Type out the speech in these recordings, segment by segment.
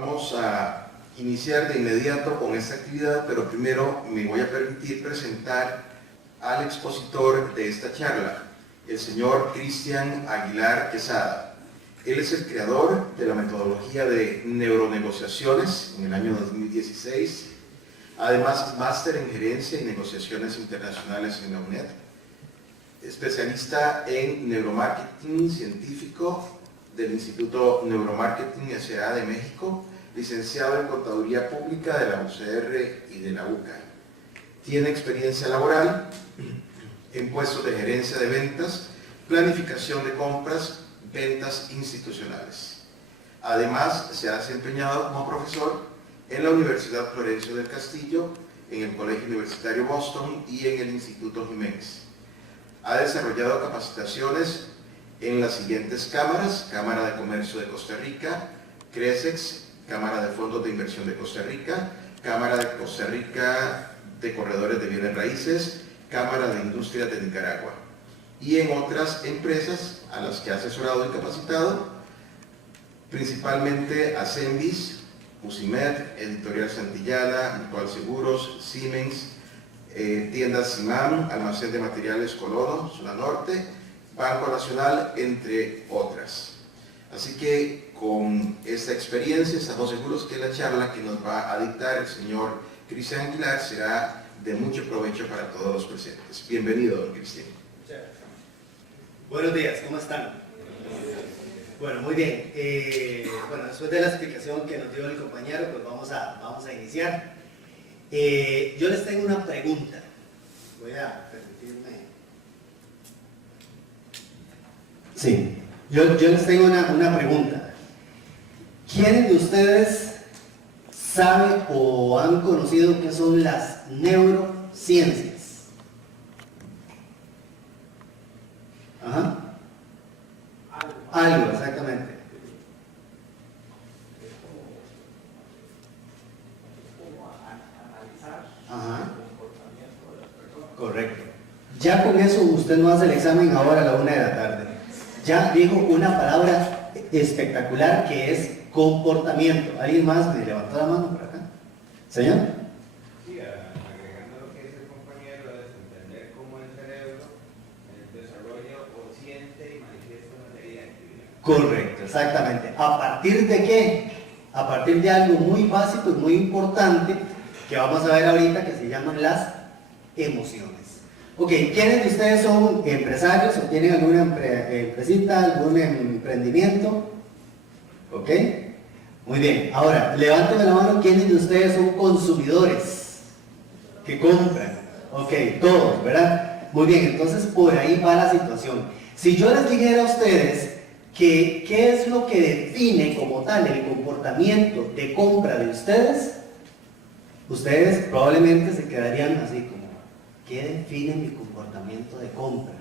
Vamos a iniciar de inmediato con esta actividad, pero primero me voy a permitir presentar al expositor de esta charla, el señor Cristian Aguilar Quesada. Él es el creador de la metodología de neuronegociaciones en el año 2016, además máster en gerencia y negociaciones internacionales en la UNED, especialista en neuromarketing científico del Instituto Neuromarketing S.A. de México, licenciado en Contaduría Pública de la UCR y de la UCA. Tiene experiencia laboral en puestos de gerencia de ventas, planificación de compras, ventas institucionales. Además, se ha desempeñado como profesor en la Universidad Florencio del Castillo, en el Colegio Universitario Boston y en el Instituto Jiménez. Ha desarrollado capacitaciones en las siguientes cámaras: Cámara de Comercio de Costa Rica, CRESEX, Cámara de Fondos de Inversión de Costa Rica, Cámara de Costa Rica de Corredores de Bienes Raíces, Cámara de Industrias de Nicaragua, y en otras empresas a las que ha asesorado y capacitado, principalmente Asembis, Usimed, Editorial Santillana, Mutual Seguros, Siemens, Tiendas Simam, Almacén de Materiales Colono, Zona Norte, Banco Nacional, entre otras. Así que con esta experiencia estamos seguros que la charla que nos va a dictar el señor Cristian Aguilar será de mucho provecho para todos los presentes. Bienvenido, don Cristian. Buenos días, ¿cómo están? Bueno, muy bien. Bueno, después de la explicación que nos dio el compañero, pues vamos a iniciar. Yo les tengo una pregunta. Voy a permitirme. Sí, yo les tengo una pregunta. ¿Quiénes de ustedes saben o han conocido qué son las neurociencias? Ajá. Algo, exactamente. Ajá. Correcto. Ya con eso usted no hace el examen ahora a la 1 de la tarde. Ya dijo una palabra espectacular que es comportamiento. ¿Alguien más me levantó la mano por acá? ¿Señor? Sí, agregando lo que dice el compañero, es entender cómo el cerebro desarrolla consciente y manifiesta una serie de actividades. Correcto, exactamente. ¿A partir de qué? A partir de algo muy básico y muy importante que vamos a ver ahorita, que se llaman las emociones. Ok, ¿quiénes de ustedes son empresarios o tienen alguna empresita, algún emprendimiento? Ok, muy bien. Ahora, levántame la mano, ¿quiénes de ustedes son consumidores que compran? Ok, todos, ¿verdad? Muy bien, entonces por ahí va la situación. Si yo les dijera a ustedes que qué es lo que define como tal el comportamiento de compra de ustedes, ustedes probablemente se quedarían así como: ¿qué define mi comportamiento de compra?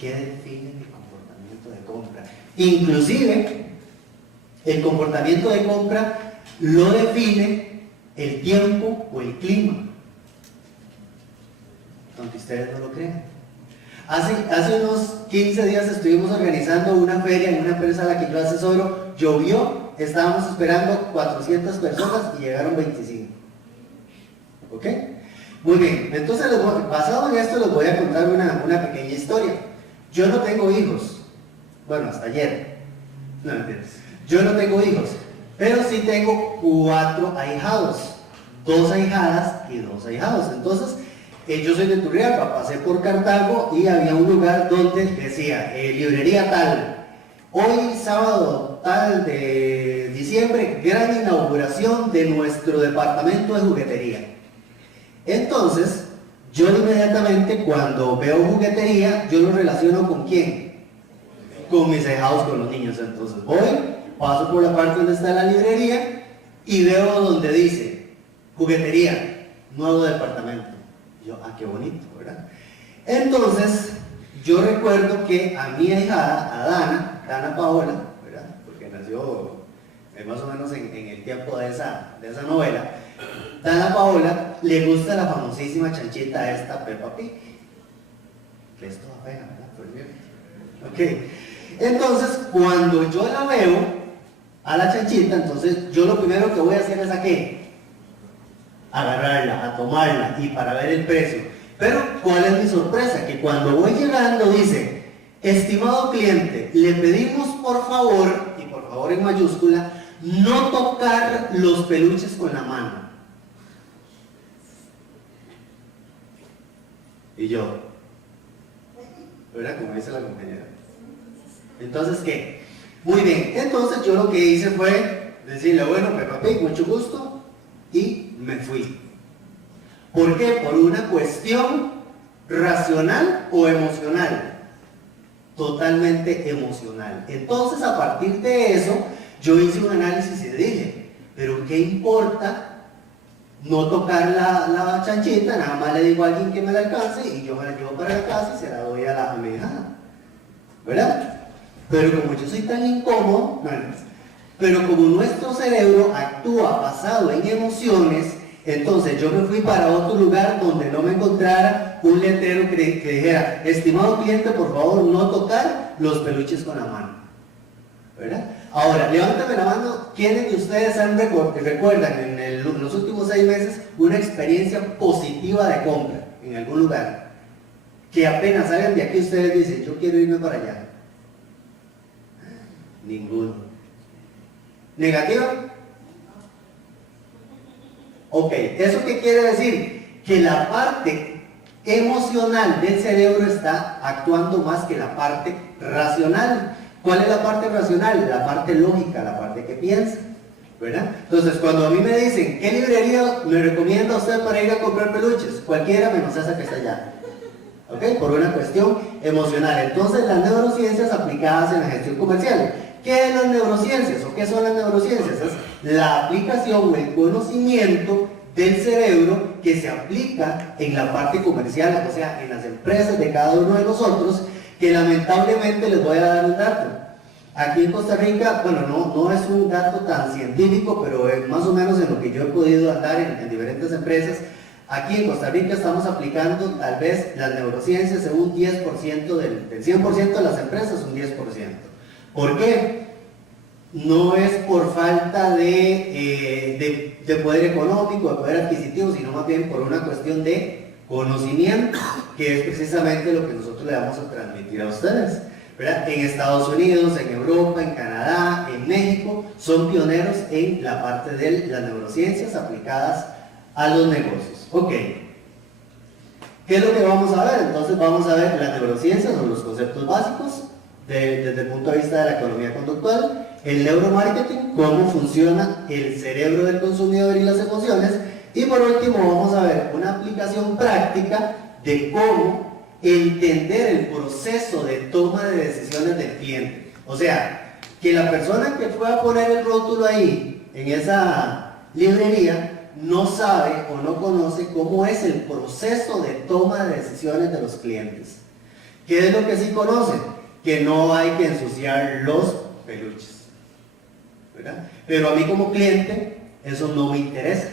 ¿Qué define mi comportamiento de compra? Inclusive, el comportamiento de compra lo define el tiempo o el clima, aunque ustedes no lo crean. Hace unos 15 días estuvimos organizando una feria en una empresa a la que yo asesoro. Llovió, estábamos esperando 400 personas y llegaron 25. ¿Ok? Muy bien, entonces basado en esto les voy a contar una pequeña historia. Yo no tengo hijos, bueno, hasta ayer, no entiendes. Yo no tengo hijos, pero sí tengo 4 ahijados, 2 ahijadas y 2 ahijados. Entonces, yo soy de Turrialba, pasé por Cartago y había un lugar donde decía, librería tal, hoy sábado tal de diciembre, gran inauguración de nuestro departamento de juguetería. Entonces, yo inmediatamente cuando veo juguetería, yo lo relaciono ¿con quién? Con mis ahijados, con los niños. Entonces voy, paso por la parte donde está la librería y veo donde dice juguetería, nuevo departamento. Yo, qué bonito, ¿verdad? Entonces, yo recuerdo que a mi ahijada, a Dana Paola, ¿verdad? Porque nació más o menos en el tiempo de esa novela. Dana Paola le gusta la famosísima chanchita esta Peppa Pig, que es toda fea, ¿verdad? Ok, entonces cuando yo la veo, a la chanchita, entonces yo lo primero que voy a hacer es ¿a qué? Agarrarla, a tomarla y para ver el precio. Pero ¿cuál es mi sorpresa? Que cuando voy llegando dice, estimado cliente, le pedimos por favor, y por favor en mayúscula, no tocar los peluches con la mano. Y yo, ¿verdad? Como dice la compañera. Entonces, ¿qué? Muy bien, entonces yo lo que hice fue decirle, bueno, Peppa Pig, mucho gusto, y me fui. ¿Por qué? Por una cuestión racional o emocional. Totalmente emocional. Entonces, a partir de eso, yo hice un análisis y dije, pero ¿qué importa no tocar la chanchita? Nada más le digo a alguien que me la alcance y yo me la llevo para la casa y se la doy a mi hija, ¿verdad? Pero como yo soy tan incómodo, bueno, pero como nuestro cerebro actúa basado en emociones, entonces yo me fui para otro lugar donde no me encontrara un letrero que dijera, estimado cliente, por favor no tocar los peluches con la mano, ¿verdad? Ahora, levántame la mano, ¿quiénes de ustedes recuerdan en los últimos 6 meses una experiencia positiva de compra en algún lugar? Que apenas salgan de aquí ustedes dicen, yo quiero irme para allá. Ninguno. ¿Negativa? Ok, ¿eso qué quiere decir? Que la parte emocional del cerebro está actuando más que la parte racional. ¿Cuál es la parte racional? La parte lógica, la parte que piensa, ¿verdad? Entonces, cuando a mí me dicen, ¿qué librería me recomienda usted para ir a comprar peluches? Cualquiera menos esa que está allá. ¿Ok? Por una cuestión emocional. Entonces, las neurociencias aplicadas en la gestión comercial. ¿Qué es las neurociencias o qué son las neurociencias? Es la aplicación o el conocimiento del cerebro que se aplica en la parte comercial, o sea, en las empresas de cada uno de nosotros, que lamentablemente les voy a dar un dato. Aquí en Costa Rica, bueno, no es un dato tan científico, pero más o menos en lo que yo he podido andar en diferentes empresas, aquí en Costa Rica estamos aplicando tal vez las neurociencias en un 10% del 100% de las empresas, un 10%. ¿Por qué? No es por falta de poder económico, de poder adquisitivo, sino más bien por una cuestión de conocimiento, que es precisamente lo que nosotros le vamos a transmitir a ustedes, ¿verdad? En Estados Unidos, en Europa, en Canadá, en México, son pioneros en la parte de las neurociencias aplicadas a los negocios. Ok. ¿Qué es lo que vamos a ver? Entonces vamos a ver las neurociencias o los conceptos básicos desde el punto de vista de la economía conductual, el neuromarketing, cómo funciona el cerebro del consumidor y las emociones, y por último vamos a ver una aplicación práctica de cómo entender el proceso de toma de decisiones del cliente. O sea, que la persona que fue a poner el rótulo ahí, en esa librería, no sabe o no conoce cómo es el proceso de toma de decisiones de los clientes. ¿Qué es lo que sí conocen? Que no hay que ensuciar los peluches, ¿verdad? Pero a mí como cliente eso no me interesa,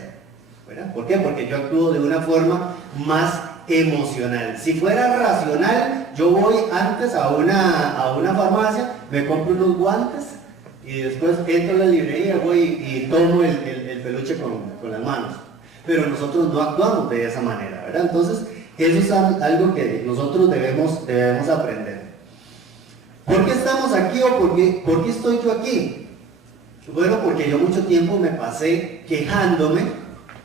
¿verdad? ¿Por qué? Porque yo actúo de una forma más emocional. Si fuera racional, yo voy antes a una farmacia, me compro unos guantes y después entro a la librería, voy y tomo el peluche con las manos. Pero nosotros no actuamos de esa manera, ¿verdad? Entonces, eso es algo que nosotros debemos aprender. ¿Por qué estamos aquí o por qué estoy yo aquí? Bueno, porque yo mucho tiempo me pasé quejándome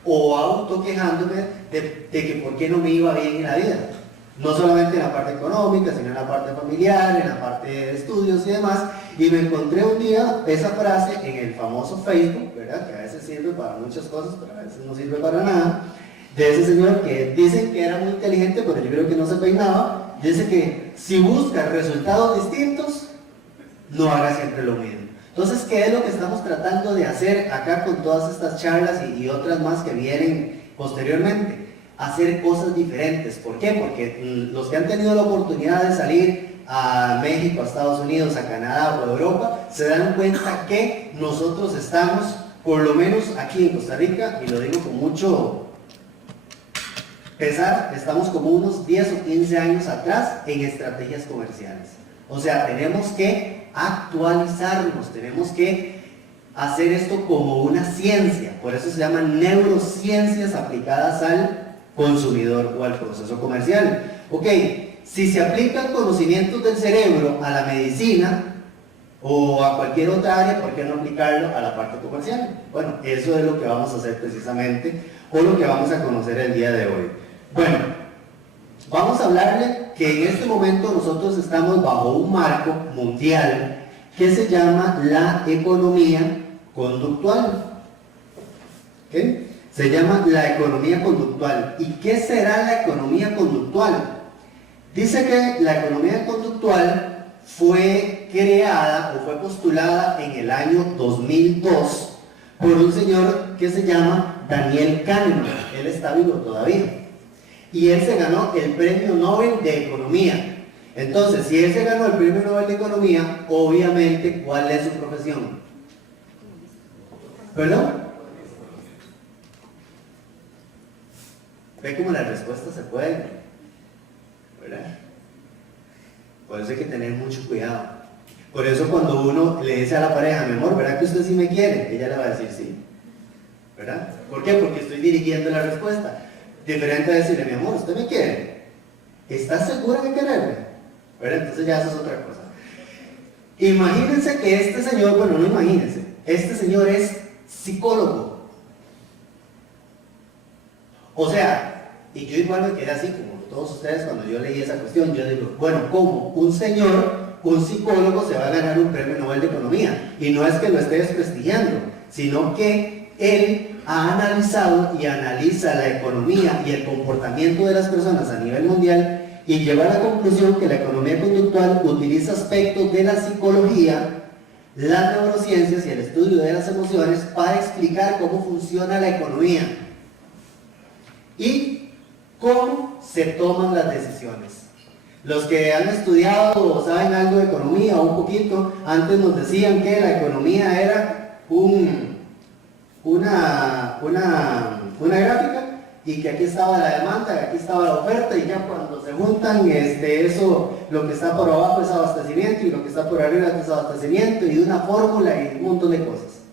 o autoquejándome de que por qué no me iba bien en la vida. No solamente en la parte económica, sino en la parte familiar, en la parte de estudios y demás. Y me encontré un día esa frase en el famoso Facebook, ¿verdad? Que a veces sirve para muchas cosas, pero a veces no sirve para nada. De ese señor que dicen que era muy inteligente, pero yo creo que no se peinaba. Dice que si buscas resultados distintos, no hagas siempre lo mismo. Entonces, ¿qué es lo que estamos tratando de hacer acá con todas estas charlas y otras más que vienen posteriormente? Hacer cosas diferentes. ¿Por qué? Porque los que han tenido la oportunidad de salir a México, a Estados Unidos, a Canadá o a Europa, se dan cuenta que nosotros estamos, por lo menos aquí en Costa Rica, y lo digo con mucho pesar, estamos como unos 10 o 15 años atrás en estrategias comerciales. O sea, tenemos que actualizarnos, tenemos que hacer esto como una ciencia, por eso se llaman neurociencias aplicadas al consumidor o al proceso comercial. Ok, si se aplican conocimientos del cerebro a la medicina o a cualquier otra área, ¿por qué no aplicarlo a la parte comercial? Bueno, eso es lo que vamos a hacer precisamente, o lo que vamos a conocer el día de hoy. Bueno, vamos a hablarle que en este momento nosotros estamos bajo un marco mundial que se llama la economía conductual. ¿Okay? Se llama la economía conductual. ¿Y qué será la economía conductual? Dice que la economía conductual fue creada o fue postulada en el año 2002 por un señor que se llama Daniel Kahneman. Él está vivo todavía. Y él se ganó el premio Nobel de Economía. Entonces, si él se ganó el premio Nobel de Economía, obviamente, ¿cuál es su profesión? ¿Perdón? Ve cómo las respuestas se pueden, ¿verdad? Por eso hay que tener mucho cuidado. Por eso cuando uno le dice a la pareja, mi amor, ¿verdad que usted sí me quiere? Ella le va a decir sí, ¿verdad? ¿Por qué? Porque estoy dirigiendo la respuesta. Diferente a decirle, mi amor, ¿usted me quiere? ¿Estás segura de quererme? ¿Verdad? Entonces ya eso es otra cosa. Imagínense que este señor, bueno, no imagínense, este señor es psicólogo. O sea, y yo igual me quedé así, como todos ustedes cuando yo leí esa cuestión, yo digo, bueno, ¿cómo un señor, un psicólogo se va a ganar un premio Nobel de Economía? Y no es que lo esté desprestigiando, sino que él ha analizado y analiza la economía y el comportamiento de las personas a nivel mundial y lleva a la conclusión que la economía conductual utiliza aspectos de la psicología, las neurociencias y el estudio de las emociones para explicar cómo funciona la economía y cómo se toman las decisiones. Los que han estudiado o saben algo de economía o un poquito, antes nos decían que la economía era una gráfica y que aquí estaba la demanda, que aquí estaba la oferta y ya cuando se juntan, eso, lo que está por abajo es abastecimiento y lo que está por arriba es desabastecimiento y una fórmula y un montón de cosas.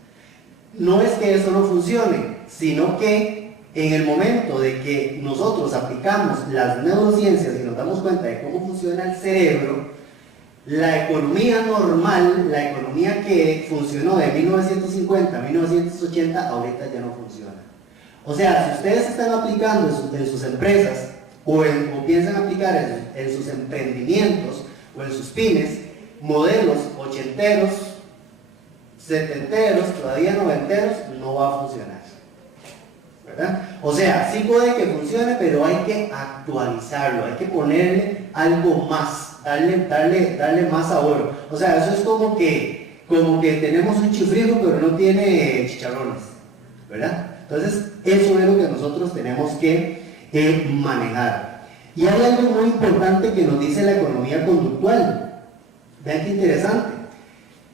No es que eso no funcione, sino que en el momento de que nosotros aplicamos las neurociencias y nos damos cuenta de cómo funciona el cerebro, la economía normal, la economía que funcionó de 1950 a 1980, ahorita ya no funciona. O sea, si ustedes están aplicando en sus empresas o piensan aplicar en sus emprendimientos o en sus pymes, modelos ochenteros, setenteros, todavía noventeros, no va a funcionar. ¿Verdad? O sea, sí puede que funcione, pero hay que actualizarlo, hay que ponerle algo más, darle más sabor. O sea, eso es como que tenemos un chifrijo, pero no tiene chicharrones, ¿verdad? Entonces, eso es lo que nosotros tenemos que manejar. Y hay algo muy importante que nos dice la economía conductual. Vean qué interesante.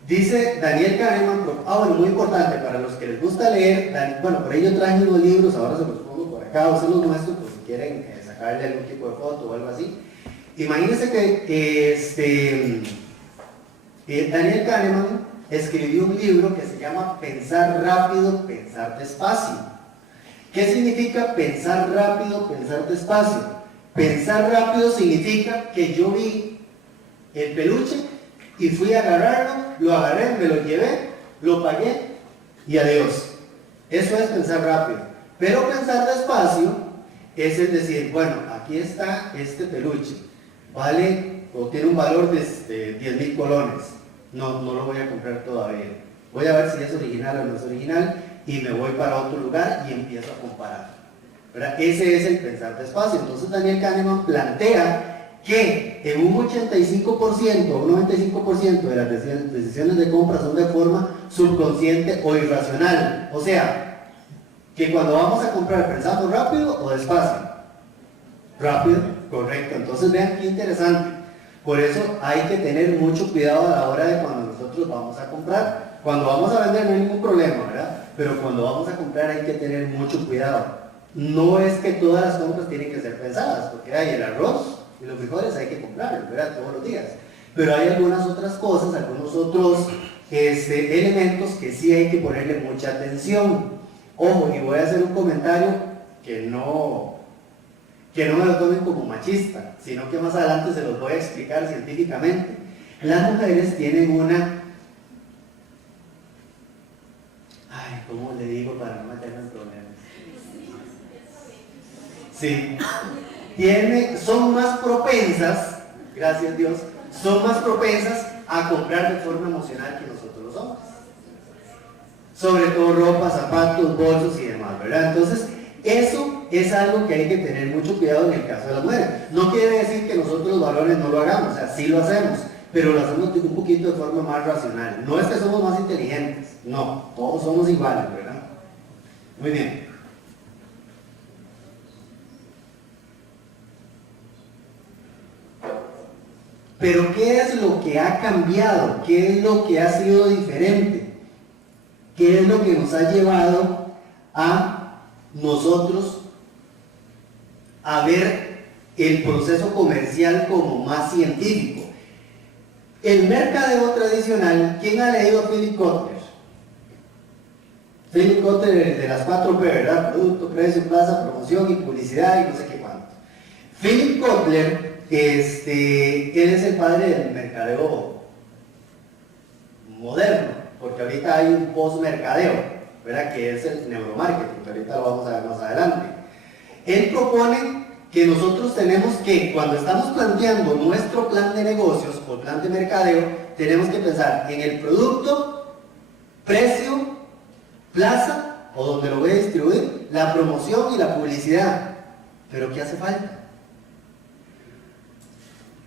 Dice Daniel Kahneman, bueno, muy importante para los que les gusta leer, bueno, por ahí yo traje unos libros, ahora se los pongo por acá, o se los muestro por si quieren sacarle algún tipo de foto o algo así. Imagínense que Daniel Kahneman escribió un libro que se llama Pensar rápido, pensar despacio. ¿Qué significa pensar rápido, pensar despacio? Pensar rápido significa que yo vi el peluche y fui a agarrarlo, lo agarré, me lo llevé, lo pagué y adiós. Eso es pensar rápido. Pero pensar despacio es el decir, bueno, aquí está este peluche, vale o tiene un valor de 10,000 colones. No lo voy a comprar todavía. Voy a ver si es original o no es original y me voy para otro lugar y empiezo a comparar. ¿Verdad? Ese es el pensar despacio. Entonces Daniel Kahneman plantea que en un 85% o un 95% de las decisiones de compra son de forma subconsciente o irracional. O sea, que cuando vamos a comprar pensamos rápido o despacio. Rápido, correcto. Entonces vean qué interesante. Por eso hay que tener mucho cuidado a la hora de cuando nosotros vamos a comprar. Cuando vamos a vender no hay ningún problema, ¿verdad? Pero cuando vamos a comprar hay que tener mucho cuidado. No es que todas las compras tienen que ser pensadas, porque hay el arroz y los frijoles hay que comprarlos, ¿verdad? Todos los días. Pero hay algunas otras cosas, algunos otros elementos que sí hay que ponerle mucha atención. Ojo, y voy a hacer un comentario que no me lo tomen como machista, sino que más adelante se los voy a explicar científicamente. Las mujeres tienen una... Ay, ¿cómo le digo para no meterme en problemas? Sí. Son más propensas, gracias Dios, son más propensas a comprar de forma emocional que nosotros los hombres. Sobre todo ropa, zapatos, bolsos y demás, ¿verdad? Entonces, eso es algo que hay que tener mucho cuidado en el caso de las mujeres. No quiere decir que nosotros los varones no lo hagamos, o sea, sí lo hacemos, pero lo hacemos un poquito de forma más racional. No es que somos más inteligentes, no, todos somos iguales, ¿verdad? Muy bien. Pero ¿qué es lo que ha cambiado? ¿Qué es lo que ha sido diferente? ¿Qué es lo que nos ha llevado a nosotros a ver el proceso comercial como más científico? El mercadeo tradicional, ¿quién ha leído a Philip Kotler? Philip Kotler de las 4P, ¿verdad? Producto, precio, plaza, promoción y publicidad y no sé qué cuánto. Philip Kotler, él es el padre del mercadeo moderno, porque ahorita hay un post-mercadeo, ¿verdad? Que es el neuromarketing, que ahorita lo vamos a ver más adelante. Él propone que nosotros tenemos que, cuando estamos planteando nuestro plan de negocios o plan de mercadeo, tenemos que pensar en el producto, precio, plaza, o donde lo voy a distribuir, la promoción y la publicidad. ¿Pero qué hace falta?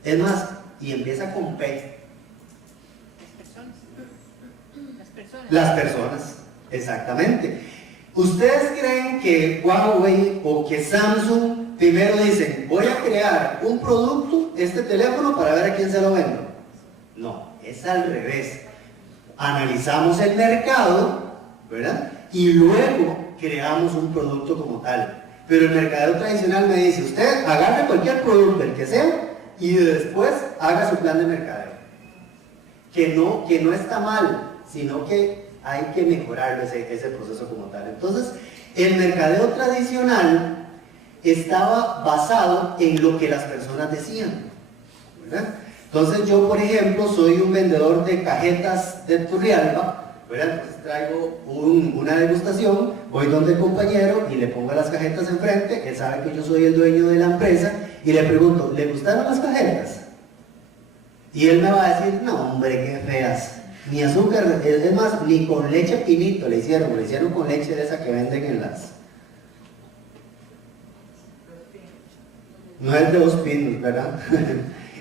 Es más, y empieza con P. Las personas, exactamente. ¿Ustedes creen que Huawei o que Samsung primero dicen, voy a crear un producto, este teléfono, para ver a quién se lo vendo? No, es al revés. Analizamos el mercado, ¿verdad? Y luego creamos un producto como tal. Pero el mercadeo tradicional me dice, usted agarre cualquier producto, el que sea, y después haga su plan de mercadeo. Que no está mal, sino que hay que mejorar ese proceso como tal. Entonces, el mercadeo tradicional estaba basado en lo que las personas decían, ¿verdad? Entonces yo, por ejemplo, soy un vendedor de cajetas de Turrialba, ¿verdad? Entonces traigo una degustación, voy donde el compañero y le pongo las cajetas enfrente, él sabe que yo soy el dueño de la empresa, y le pregunto, ¿le gustaron las cajetas? Y él me va a decir, no hombre, qué feas, ni azúcar, es más, ni con leche pinito le hicieron con leche de esa que venden en las... No es de Dos Pinos, ¿verdad?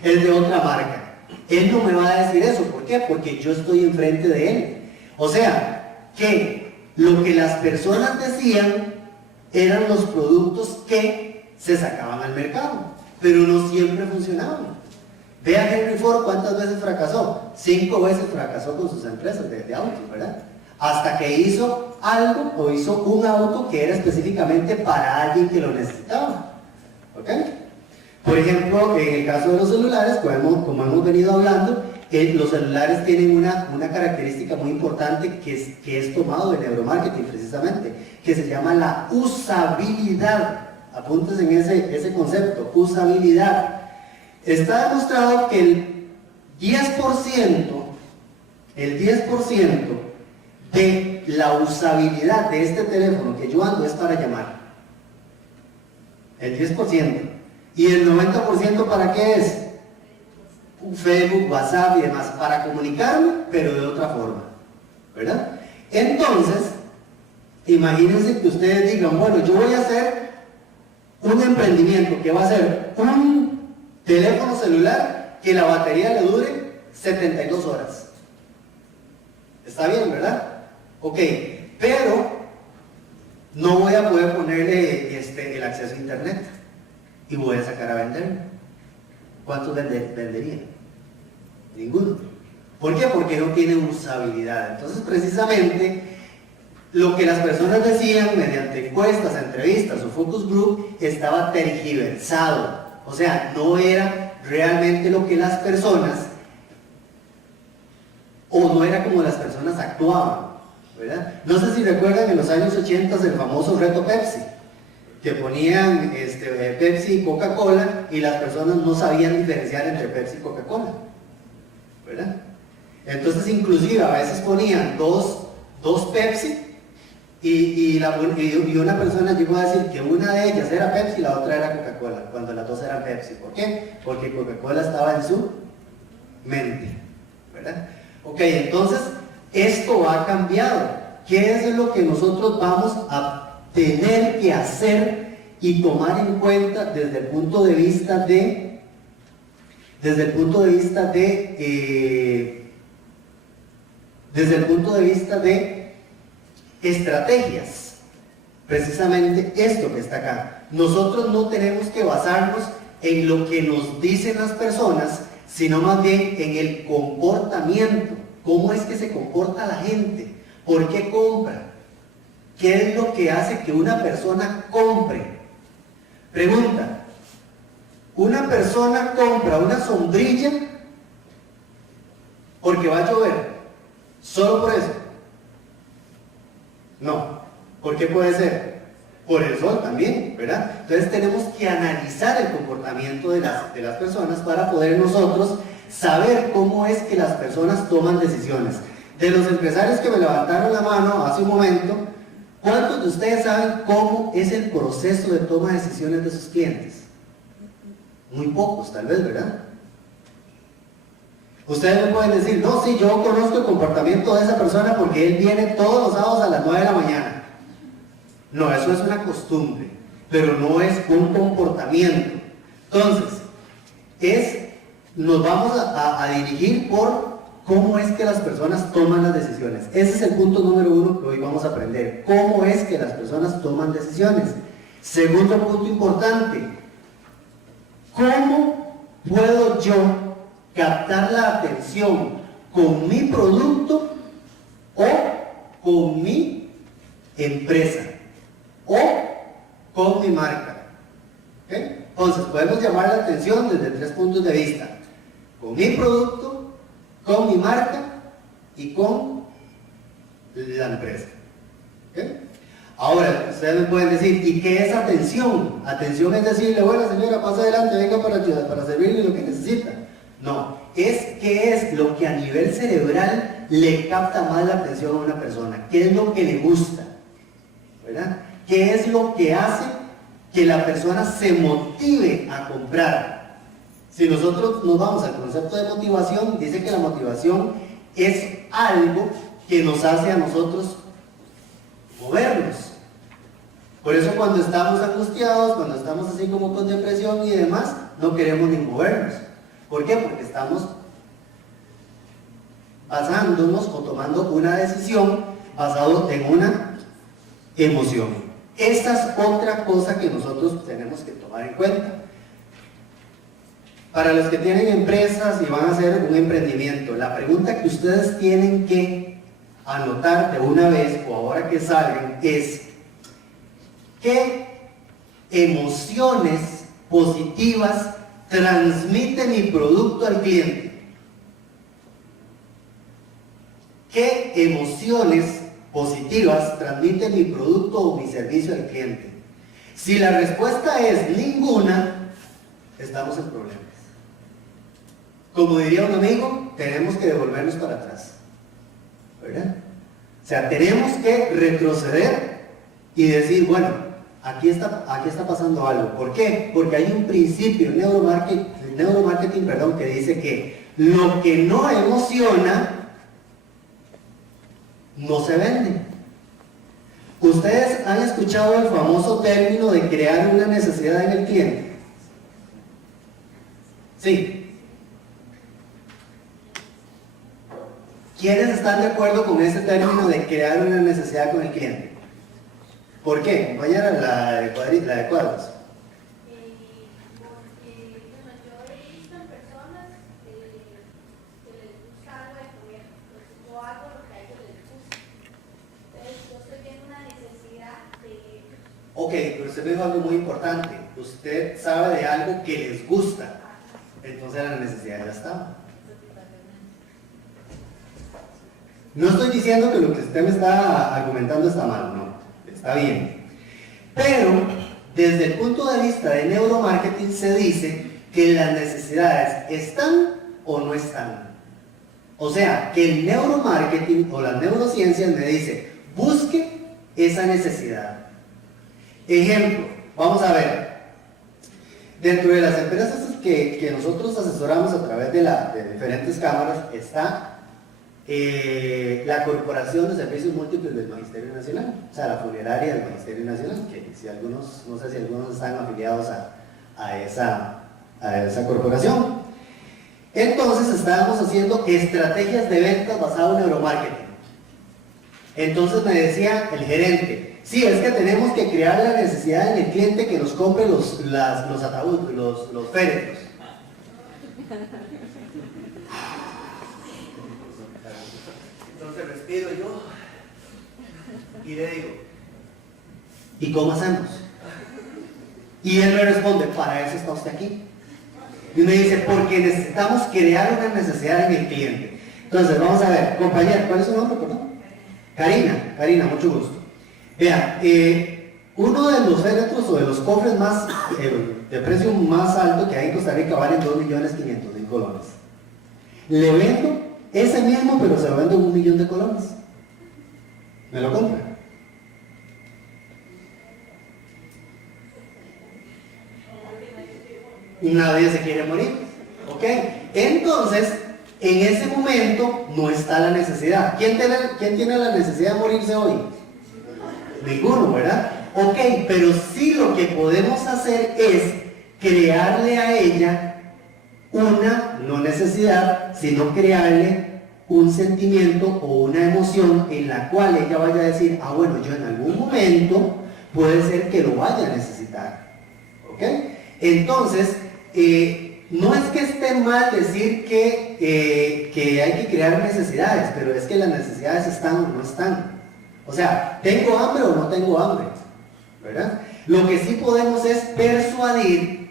Es de otra marca. Él no me va a decir eso, ¿por qué? Porque yo estoy enfrente de él. O sea, que lo que las personas decían eran los productos que se sacaban al mercado, pero no siempre funcionaban. Vea Henry Ford cuántas veces fracasó. 5 veces fracasó con sus empresas de autos, ¿verdad? Hasta que hizo algo o hizo un auto que era específicamente para alguien que lo necesitaba. ¿Ok? Por ejemplo, en el caso de los celulares, como hemos venido hablando, los celulares tienen una característica muy importante que es tomado de neuromarketing precisamente, que se llama la usabilidad. Apúntense en ese concepto, usabilidad. Está demostrado que el 10% de la usabilidad de este teléfono que yo ando es para llamar. El 10%. ¿Y el 90% para qué es? Facebook, WhatsApp y demás, para comunicarme, pero de otra forma, ¿verdad? Entonces, imagínense que ustedes digan, bueno, yo voy a hacer un emprendimiento que va a ser un teléfono celular que la batería le dure 72 horas. Está bien, ¿verdad? Ok, pero no voy a poder ponerle el acceso a internet y voy a sacar a vender. ¿Cuántos venderían? Ninguno. ¿Por qué? Porque no tiene usabilidad. Entonces, precisamente, lo que las personas decían mediante encuestas, entrevistas o focus group estaba tergiversado. O sea, no era realmente lo que las personas o no era como las personas actuaban, ¿verdad? No sé si recuerdan en los años 80 el famoso reto Pepsi, que ponían Pepsi y Coca-Cola y las personas no sabían diferenciar entre Pepsi y Coca-Cola, ¿verdad? Entonces inclusive a veces ponían dos Pepsi y una persona llegó a decir que una de ellas era Pepsi y la otra era Coca-Cola, cuando las dos eran Pepsi. ¿Por qué? Porque Coca-Cola estaba en su mente, ¿verdad? Ok, entonces esto ha cambiado. ¿Qué es lo que nosotros vamos a tener que hacer y tomar en cuenta desde el punto de vista de estrategias? Precisamente esto que está acá. Nosotros no tenemos que basarnos en lo que nos dicen las personas, sino más bien en el comportamiento. ¿Cómo es que se comporta la gente? ¿Por qué compra? ¿Qué es lo que hace que una persona compre? Pregunta: ¿una persona compra una sombrilla porque va a llover? ¿Solo por eso? No. ¿Por qué puede ser? Por el sol también, ¿verdad? Entonces tenemos que analizar el comportamiento de las personas para poder nosotros saber cómo es que las personas toman decisiones. De los empresarios que me levantaron la mano hace un momento, ¿cuántos de ustedes saben cómo es el proceso de toma de decisiones de sus clientes? Muy pocos, tal vez, ¿verdad? Ustedes me pueden decir: no, sí, yo conozco el comportamiento de esa persona porque él viene todos los sábados a las 9 de la mañana. No, eso es una costumbre, pero no es un comportamiento. Entonces, nos vamos a dirigir por cómo es que las personas toman las decisiones. Ese es el punto número 1 que hoy vamos a aprender. ¿Cómo es que las personas toman decisiones? Segundo punto importante: ¿cómo puedo yo captar la atención con mi producto o con mi empresa o con mi marca? ¿Okay? Entonces podemos llamar la atención desde 3 puntos de vista: con mi producto, con mi marca y con la empresa. ¿Okay? Ahora, ustedes me pueden decir: ¿y qué es atención? Atención es decirle: bueno, señora, pasa adelante, venga para servirle lo que necesita. No, qué es lo que a nivel cerebral le capta más la atención a una persona. ¿Qué es lo que le gusta? ¿Verdad? ¿Qué es lo que hace que la persona se motive a comprar? Si nosotros nos vamos al concepto de motivación, dice que la motivación es algo que nos hace a nosotros movernos. Por eso cuando estamos angustiados, cuando estamos así como con depresión y demás, no queremos ni movernos. ¿Por qué? Porque estamos basándonos o tomando una decisión basado en una emoción. Esta es otra cosa que nosotros tenemos que tomar en cuenta. Para los que tienen empresas y van a hacer un emprendimiento, la pregunta que ustedes tienen que anotar de una vez o ahora que salgan es: ¿qué emociones positivas transmite mi producto al cliente? ¿Qué emociones positivas transmite mi producto o mi servicio al cliente? Si la respuesta es ninguna, estamos en problemas. Como diría un amigo, tenemos que devolvernos para atrás, ¿verdad? O sea, tenemos que retroceder y decir: bueno, aquí está pasando algo. ¿Por qué? Porque hay un principio en neuromarketing, que dice que lo que no emociona no se vende. ¿Ustedes han escuchado el famoso término de crear una necesidad en el cliente? Sí. ¿Quiénes están de acuerdo con ese término de crear una necesidad con el cliente? ¿Por qué? Compañera, la de cuadros. Porque, bueno, yo he visto en personas que les gusta algo de comer, entonces yo hago lo que a ellos les gusta. Entonces yo estoy viendo una necesidad de ellos. Ok, pero usted me dijo algo muy importante. Usted sabe de algo que les gusta. Entonces la necesidad ya estaba. No estoy diciendo que lo que usted me está argumentando está mal, no, está bien. Pero desde el punto de vista de neuromarketing se dice que las necesidades están o no están. O sea, que el neuromarketing o las neurociencias me dice, busque esa necesidad. Ejemplo, vamos a ver, dentro de las empresas que nosotros asesoramos a través de diferentes cámaras está la Corporación de Servicios Múltiples del Magisterio Nacional, o sea, la funeraria del Magisterio Nacional, que si algunos, no sé si algunos están afiliados a esa corporación. Entonces estábamos haciendo estrategias de ventas basadas en neuromarketing. Entonces me decía el gerente, sí, es que tenemos que crear la necesidad en el cliente que nos compre los ataúdes, los féretros. Entonces respiro yo y le digo, ¿y cómo hacemos? Y él me responde, para eso está usted aquí. Y me dice, porque necesitamos crear una necesidad en el cliente. Entonces, vamos a ver, compañera, ¿cuál es su nombre, perdón? Karina, mucho gusto. Vean, uno de los féretros o de los cofres más, de precio más alto que hay en Costa Rica valen 2.500.000 colones. Le vendo ese mismo, pero se lo vendo en 1.000.000 colones. ¿Me lo compra? Nadie se quiere morir. ¿Ok? Entonces, en ese momento no está la necesidad. ¿Quién tiene la necesidad de morirse hoy? Ninguno, ¿verdad? Ok, pero sí lo que podemos hacer es crearle a ella una, no necesidad, sino crearle un sentimiento o una emoción en la cual ella vaya a decir, ah, bueno, yo en algún momento puede ser que lo vaya a necesitar. ¿Ok? Entonces, no es que esté mal decir que hay que crear necesidades, pero es que las necesidades están o no están. O sea, ¿tengo hambre o no tengo hambre? ¿Verdad? Lo que sí podemos es persuadir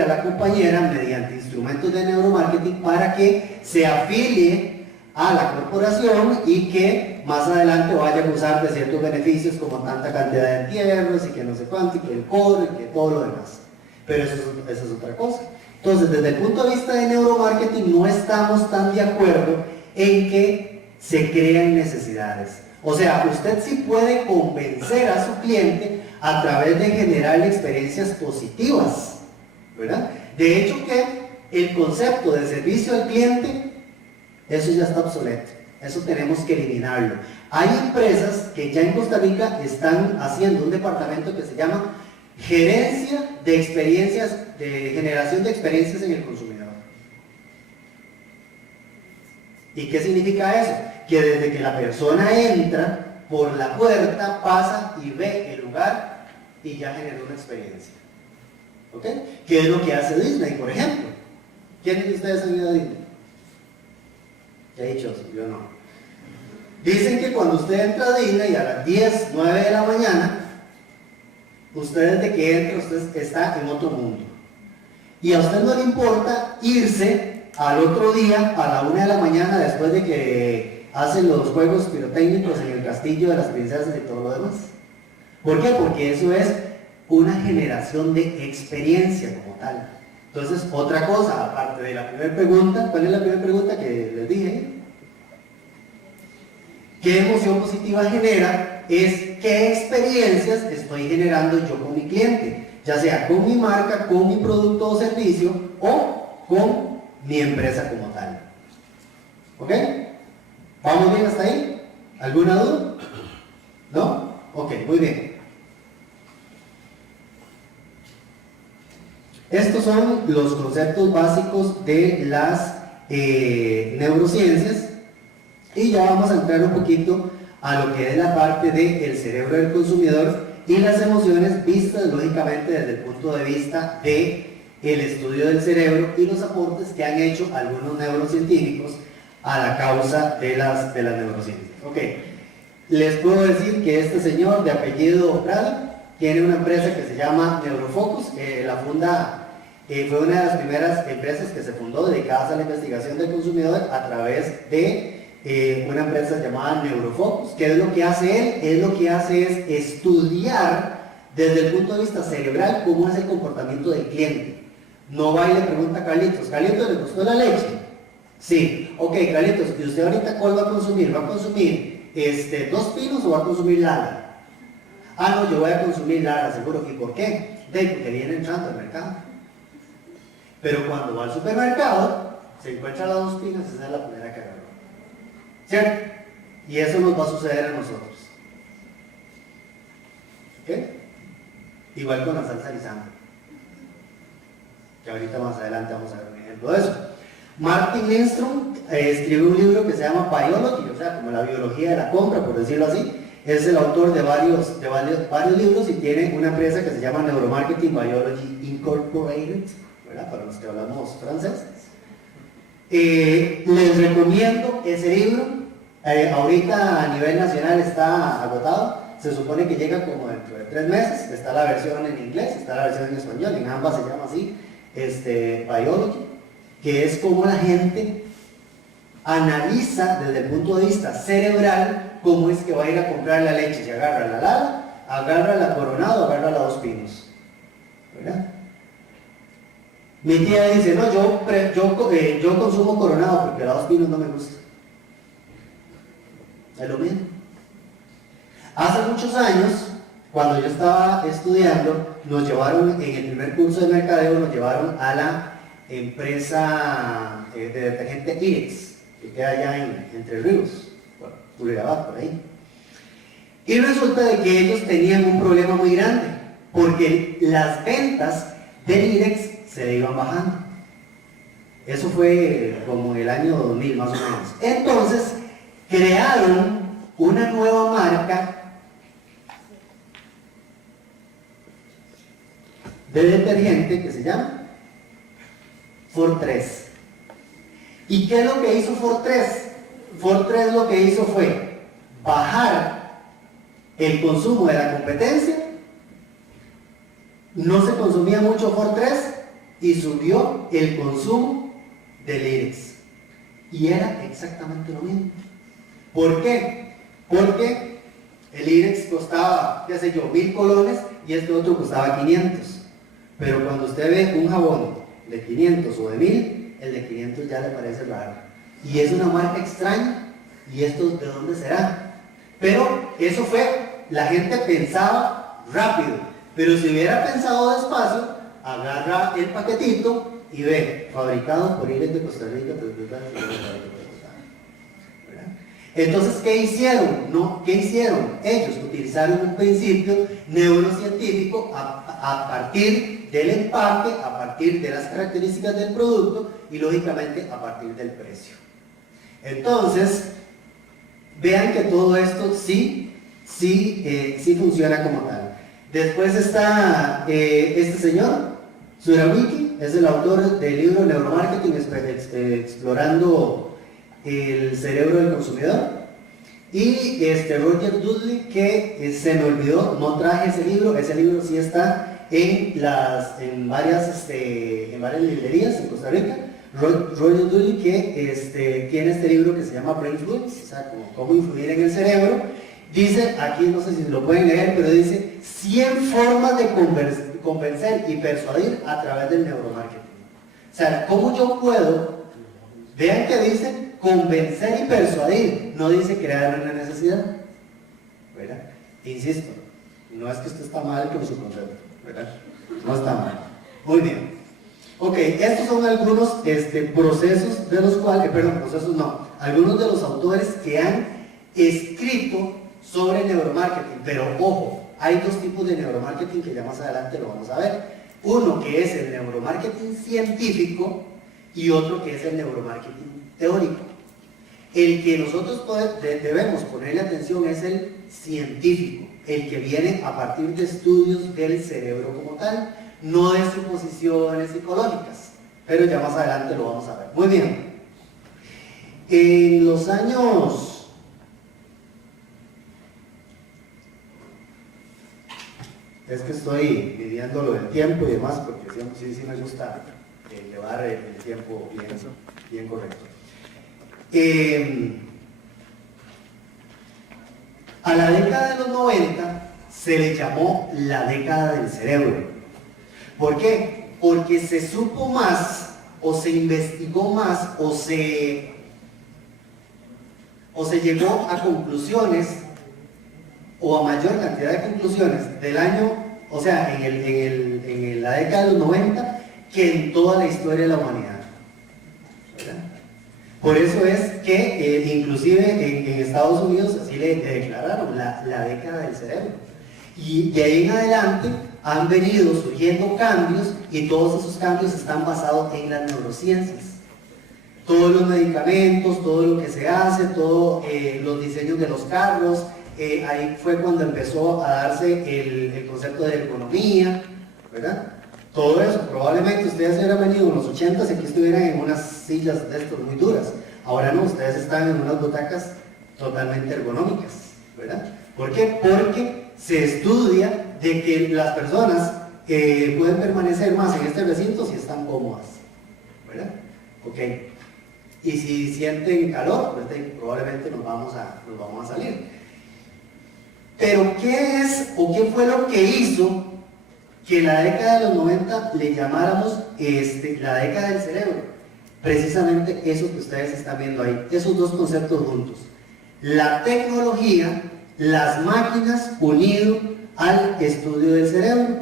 a la compañera mediante instrumentos de neuromarketing para que se afilie a la corporación y que más adelante vaya a gozar de ciertos beneficios como tanta cantidad de entierros y que no sé cuánto, y que el cobre y que todo lo demás. Pero eso es otra cosa. Entonces, desde el punto de vista de neuromarketing no estamos tan de acuerdo en que se crean necesidades. O sea, usted sí puede convencer a su cliente a través de generar experiencias positivas, ¿verdad? De hecho que el concepto de servicio al cliente, eso ya está obsoleto, eso tenemos que eliminarlo. Hay empresas que ya en Costa Rica están haciendo un departamento que se llama Gerencia de Experiencias, de Generación de Experiencias en el Consumidor. ¿Y qué significa eso? Que desde que la persona entra por la puerta, pasa y ve el lugar y ya generó una experiencia. ¿Ok? ¿Qué es lo que hace Disney, por ejemplo? ¿Quiénes de ustedes han ido a Disney? Ya he dicho eso, yo no. Dicen que cuando usted entra a Disney a las 10, 9 de la mañana, usted desde que entra, usted está en otro mundo. Y a usted no le importa irse al otro día a la 1 de la mañana después de que hacen los juegos pirotécnicos en el castillo de las princesas y todo lo demás. ¿Por qué? Porque eso es una generación de experiencia como tal. Entonces, otra cosa, aparte de la primera pregunta, ¿cuál es la primera pregunta que les dije? ¿Qué emoción positiva genera? Es qué experiencias estoy generando yo con mi cliente, ya sea con mi marca, con mi producto o servicio o con mi empresa como tal. ¿Ok? ¿Vamos bien hasta ahí? ¿Alguna duda? ¿No? Ok, muy bien. Estos son los conceptos básicos de las neurociencias y ya vamos a entrar un poquito a lo que es la parte del cerebro del consumidor y las emociones vistas lógicamente desde el punto de vista de el estudio del cerebro y los aportes que han hecho algunos neurocientíficos a la causa de las neurociencias. Ok, les puedo decir que este señor de apellido Prado tiene una empresa que se llama Neurofocus, que la funda, fue una de las primeras empresas que se fundó dedicadas a la investigación del consumidor a través de una empresa llamada Neurofocus. ¿Qué es lo que hace él? Él lo que hace es estudiar desde el punto de vista cerebral cómo es el comportamiento del cliente. No va y le pregunta a Carlitos, ¿Carlitos le gustó la leche? Sí. Ok, Carlitos, ¿y usted ahorita cuál va a consumir? ¿Va a consumir Dos Pinos o va a consumir Lara? Ah, no, yo voy a consumir Lara, seguro. ¿Y por qué? Porque viene entrando al mercado. Pero cuando va al supermercado, se encuentra las Dos Pinos, esa es la primera que agarró. ¿Cierto? Y eso nos va a suceder a nosotros. ¿Ok? Igual con la salsa Lisandro, que ahorita más adelante vamos a ver un ejemplo de eso. Martin Lindstrom escribió un libro que se llama Biology, o sea, como la biología de la compra, por decirlo así. Es el autor de varios libros y tiene una empresa que se llama Neuromarketing Biology Incorporated, ¿verdad? Para los que hablamos francés. Les recomiendo ese libro. Ahorita a nivel nacional está agotado. Se supone que llega como dentro de 3 meses. Está la versión en inglés, está la versión en español. En ambas se llama así, Biology, que es como la gente analiza desde el punto de vista cerebral cómo es que va a ir a comprar la leche. Si agarra la Lala, agarra la Coronado, agarra la Dos Pinos, ¿verdad? Mi tía dice, no, yo consumo Coronado porque la Dos Pinos no me gusta. Es lo mismo. Hace muchos años, cuando yo estaba estudiando, nos llevaron, en el primer curso de mercadeo, nos llevaron a la empresa de detergente Irex, que queda allá en Entre Ríos, bueno, Turigabat, por ahí. Y resulta de que ellos tenían un problema muy grande, porque las ventas del Irex se le iban bajando. Eso fue como en el año 2000 más o menos. Entonces, crearon una nueva marca de detergente que se llama Fortress. ¿Y qué es lo que hizo Fortress? Fortress lo que hizo fue bajar el consumo de la competencia. No se consumía mucho Fortress y subió el consumo del Irex. Y era exactamente lo mismo. ¿Por qué? Porque el Irex costaba, qué sé yo, 1000 colones y este otro costaba 500. Pero cuando usted ve un jabón de 500 o de 1000, el de 500 ya le parece raro. Y es una marca extraña. ¿Y esto de dónde será? Pero eso fue, la gente pensaba rápido. Pero si hubiera pensado despacio, agarra el paquetito y ve, fabricado por Irex de Costa Rica, entonces, ¿qué hicieron? ¿Qué hicieron? Ellos utilizaron un principio neurocientífico a partir del empaque, a partir de las características del producto y lógicamente a partir del precio. Entonces, vean que todo esto sí funciona como tal. Después está este señor, Suraviki, es el autor del libro Neuromarketing explorando el cerebro del consumidor, y Roger Dudley, que se me olvidó, no traje ese libro sí está en varias librerías en Costa Rica. Roger Dudley, que tiene este libro que se llama Brain Fluids, o sea, cómo influir en el cerebro. Dice, aquí no sé si lo pueden leer, pero dice 100 formas de convencer y persuadir a través del neuromarketing. O sea, ¿cómo yo puedo? Vean que dice convencer y persuadir, no dice crear una necesidad, ¿verdad? Insisto, no es que esto está mal con su concepto, ¿verdad? No está mal. Muy bien. Ok, estos son algunos procesos de los cuales, algunos de los autores que han escrito sobre neuromarketing, pero ojo, hay 2 tipos de neuromarketing que ya más adelante lo vamos a ver. Uno que es el neuromarketing científico y otro que es el neuromarketing teórico. El que nosotros debemos ponerle atención es el científico, el que viene a partir de estudios del cerebro como tal, no de suposiciones psicológicas, pero ya más adelante lo vamos a ver. Muy bien. En los años... Es que estoy midiendo lo del tiempo y demás, porque sí me gusta llevar el tiempo bien correcto. A la década de los 90 se le llamó la década del cerebro. ¿Por qué? Porque se supo más, o se investigó más, o se llegó a conclusiones, o a mayor cantidad de conclusiones del año, o sea, en la década de los 90, que en toda la historia de la humanidad. ¿Verdad? Por eso es que inclusive en Estados Unidos así le declararon la década del cerebro. Y de ahí en adelante han venido surgiendo cambios, y todos esos cambios están basados en las neurociencias. Todos los medicamentos, todo lo que se hace, todos los diseños de los carros, ahí fue cuando empezó a darse el concepto de ergonomía, ¿verdad? Todo eso, probablemente ustedes hubieran venido en los 80s y aquí estuvieran en unas sillas de estos muy duras. Ahora no, ustedes están en unas butacas totalmente ergonómicas, ¿verdad? ¿Por qué? Porque se estudia de que las personas pueden permanecer más en este recinto si están cómodas, ¿verdad? Ok. Y si sienten calor, pues probablemente nos vamos a salir. Pero ¿qué es o qué fue lo que hizo que la década de los 90 le llamáramos la década del cerebro? Precisamente eso que ustedes están viendo ahí, esos dos conceptos juntos. La tecnología, las máquinas unido al estudio del cerebro.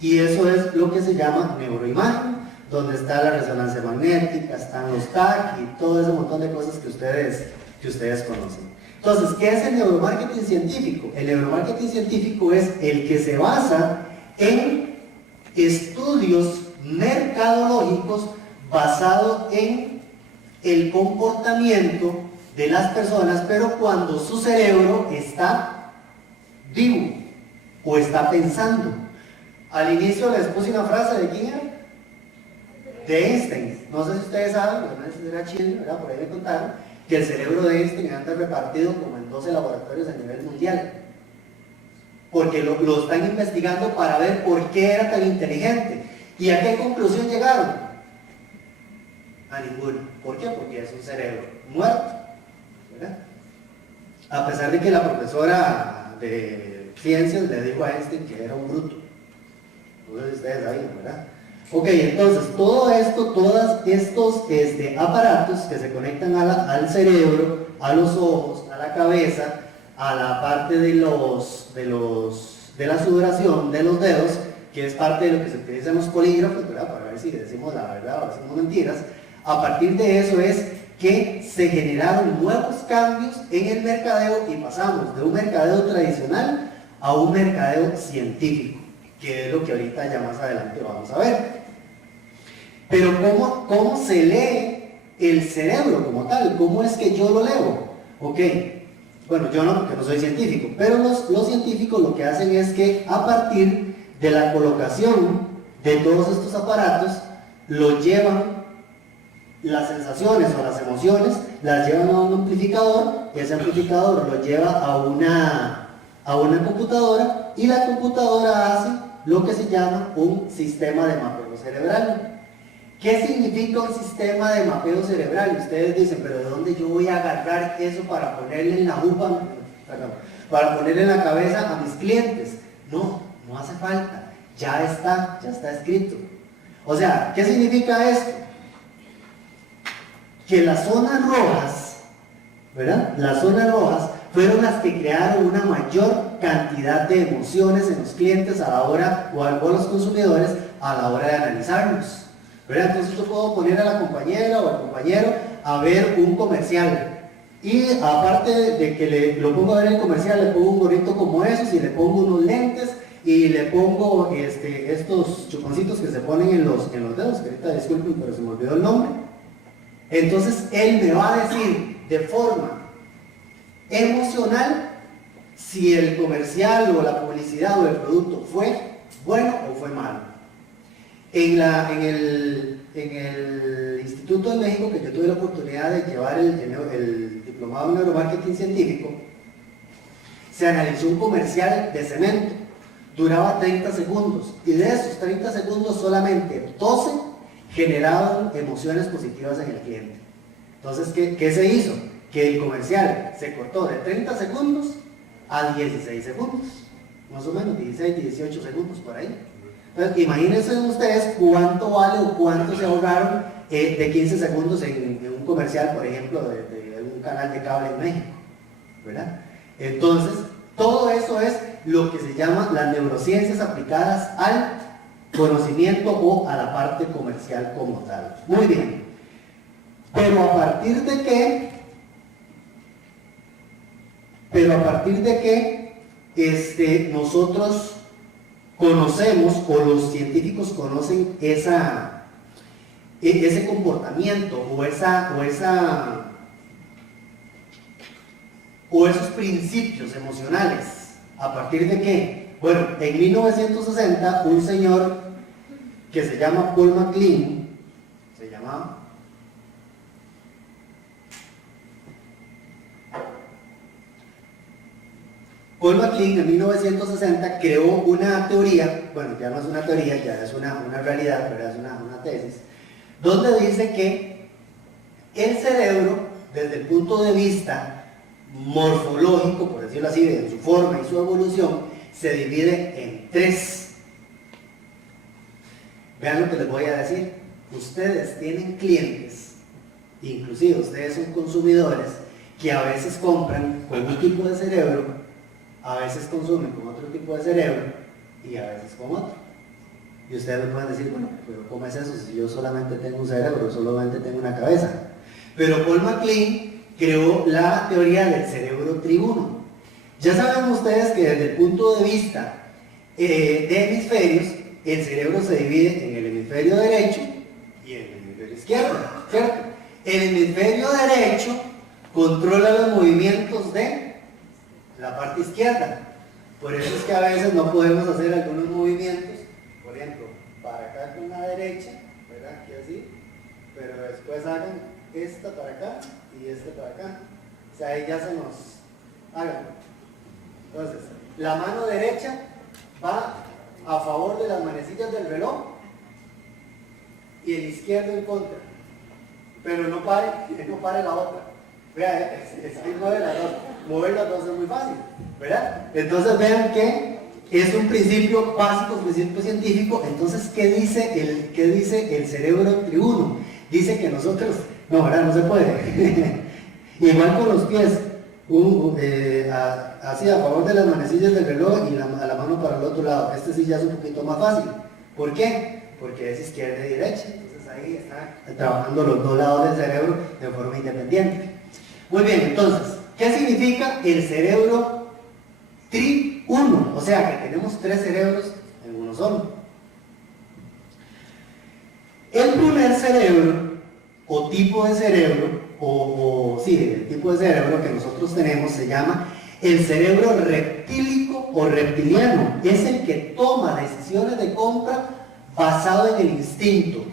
Y eso es lo que se llama neuroimagen, donde está la resonancia magnética, están los TAC y todo ese montón de cosas que ustedes conocen. Entonces, ¿qué es el neuromarketing científico? El neuromarketing científico es el que se basa en estudios mercadológicos basados en el comportamiento de las personas, pero cuando su cerebro está vivo o está pensando. Al inicio les puse una frase de quién era, de Einstein. No sé si ustedes saben, pero no sé si era chino, ¿verdad? Por ahí me contaron que el cerebro de Einstein anda repartido como en 12 laboratorios a nivel mundial, porque lo están investigando para ver por qué era tan inteligente. ¿Y a qué conclusión llegaron? A ninguna. ¿Por qué? Porque es un cerebro muerto, ¿verdad? A pesar de que la profesora de ciencias le dijo a Einstein que era un bruto. No sé si ustedes sabían, ¿verdad? Ok, entonces todo esto, todos estos aparatos que se conectan al cerebro, a los ojos, a la cabeza, a la parte de la sudoración de los dedos, que es parte de lo que se utiliza en los polígrafos, ¿verdad? Para ver si decimos la verdad o decimos mentiras. A partir de eso es que se generaron nuevos cambios en el mercadeo y pasamos de un mercadeo tradicional a un mercadeo científico, que es lo que ahorita ya más adelante vamos a ver. Pero ¿cómo se lee el cerebro como tal? ¿Cómo es que yo lo leo? Ok, bueno, yo no, porque no soy científico, pero los científicos lo que hacen es que a partir de la colocación de todos estos aparatos, lo llevan, las sensaciones o las emociones, las llevan a un amplificador, y ese amplificador lo lleva a una computadora, y la computadora hace lo que se llama un sistema de mapeo cerebral. ¿Qué significa un sistema de mapeo cerebral? Ustedes dicen, pero ¿de dónde yo voy a agarrar eso para ponerle en la jupa, para ponerle en la cabeza a mis clientes? No hace falta, ya está escrito. O sea, ¿qué significa esto? Que las zonas rojas, ¿verdad? Las zonas rojas fueron las que crearon una mayor cantidad de emociones en los clientes a la hora, o a los consumidores a la hora de analizarlos, ¿verdad? Entonces yo puedo poner a la compañera o al compañero a ver un comercial, y aparte de que lo pongo a ver el comercial, le pongo un gorrito como esos, y le pongo unos lentes, y le pongo estos chuponcitos que se ponen en los dedos, que ahorita disculpen, pero se me olvidó el nombre. Entonces él me va a decir de forma emocional si el comercial o la publicidad o el producto fue bueno o fue malo. En el Instituto de México, que yo tuve la oportunidad de llevar el diplomado en neuromarketing científico, se analizó un comercial de cemento, duraba 30 segundos, y de esos 30 segundos solamente 12 generaban emociones positivas en el cliente. Entonces, ¿qué se hizo? Que el comercial se cortó de 30 segundos a 16 segundos, más o menos 16, 18 segundos por ahí. Entonces, imagínense ustedes cuánto vale o cuánto se ahorraron de 15 segundos en un comercial, por ejemplo, de un canal de cable en México, ¿verdad? Entonces, todo eso es lo que se llama las neurociencias aplicadas al conocimiento o a la parte comercial como tal. Muy bien. Pero a partir de que nosotros conocemos o los científicos conocen ese comportamiento o esos principios emocionales. ¿A partir de qué? Bueno, en 1960 un señor que se llama Paul MacLean, Paul MacLean en 1960 creó una teoría, bueno, ya no es una teoría, ya es una realidad, pero es una tesis, donde dice que el cerebro, desde el punto de vista morfológico, por decirlo así, de su forma y su evolución, se divide en 3. Vean lo que les voy a decir. Ustedes tienen clientes, inclusive ustedes son consumidores, que a veces compran con un tipo de cerebro, a veces consumen con otro tipo de cerebro y a veces con otro. Y ustedes me pueden decir, bueno, pero ¿cómo es eso si yo solamente tengo un cerebro, solamente tengo una cabeza? Pero Paul MacLean creó la teoría del cerebro triuno. Ya saben ustedes que desde el punto de vista de hemisferios, el cerebro se divide en el hemisferio derecho y en el hemisferio izquierdo, ¿cierto? El hemisferio derecho controla los movimientos de la parte izquierda. Por eso es que a veces no podemos hacer algunos movimientos, por ejemplo, para acá con la derecha, ¿verdad? Aquí así, pero después hagan esta para acá y esta para acá. O sea, ahí ya se nos hagan. Entonces, la mano derecha va a favor de las manecillas del reloj y el izquierdo en contra. Pero no pare la otra. Vea, es que mueve las dos. Mover las dos es muy fácil, ¿verdad? Entonces vean que es un principio básico, principio científico. Entonces, ¿qué dice el cerebro triuno? Dice que nosotros, no, ¿verdad? No se puede. Igual con los pies, así a favor de las manecillas del reloj y a la mano para el otro lado. Este sí ya es un poquito más fácil. ¿Por qué? Porque es izquierda y derecha. Entonces ahí están trabajando los dos lados del cerebro de forma independiente. Muy bien, entonces, ¿qué significa el cerebro triuno? O sea, que tenemos 3 cerebros en uno solo. El primer cerebro, o tipo de cerebro, el tipo de cerebro que nosotros tenemos se llama el cerebro reptílico o reptiliano. Es el que toma decisiones de compra basado en el instinto.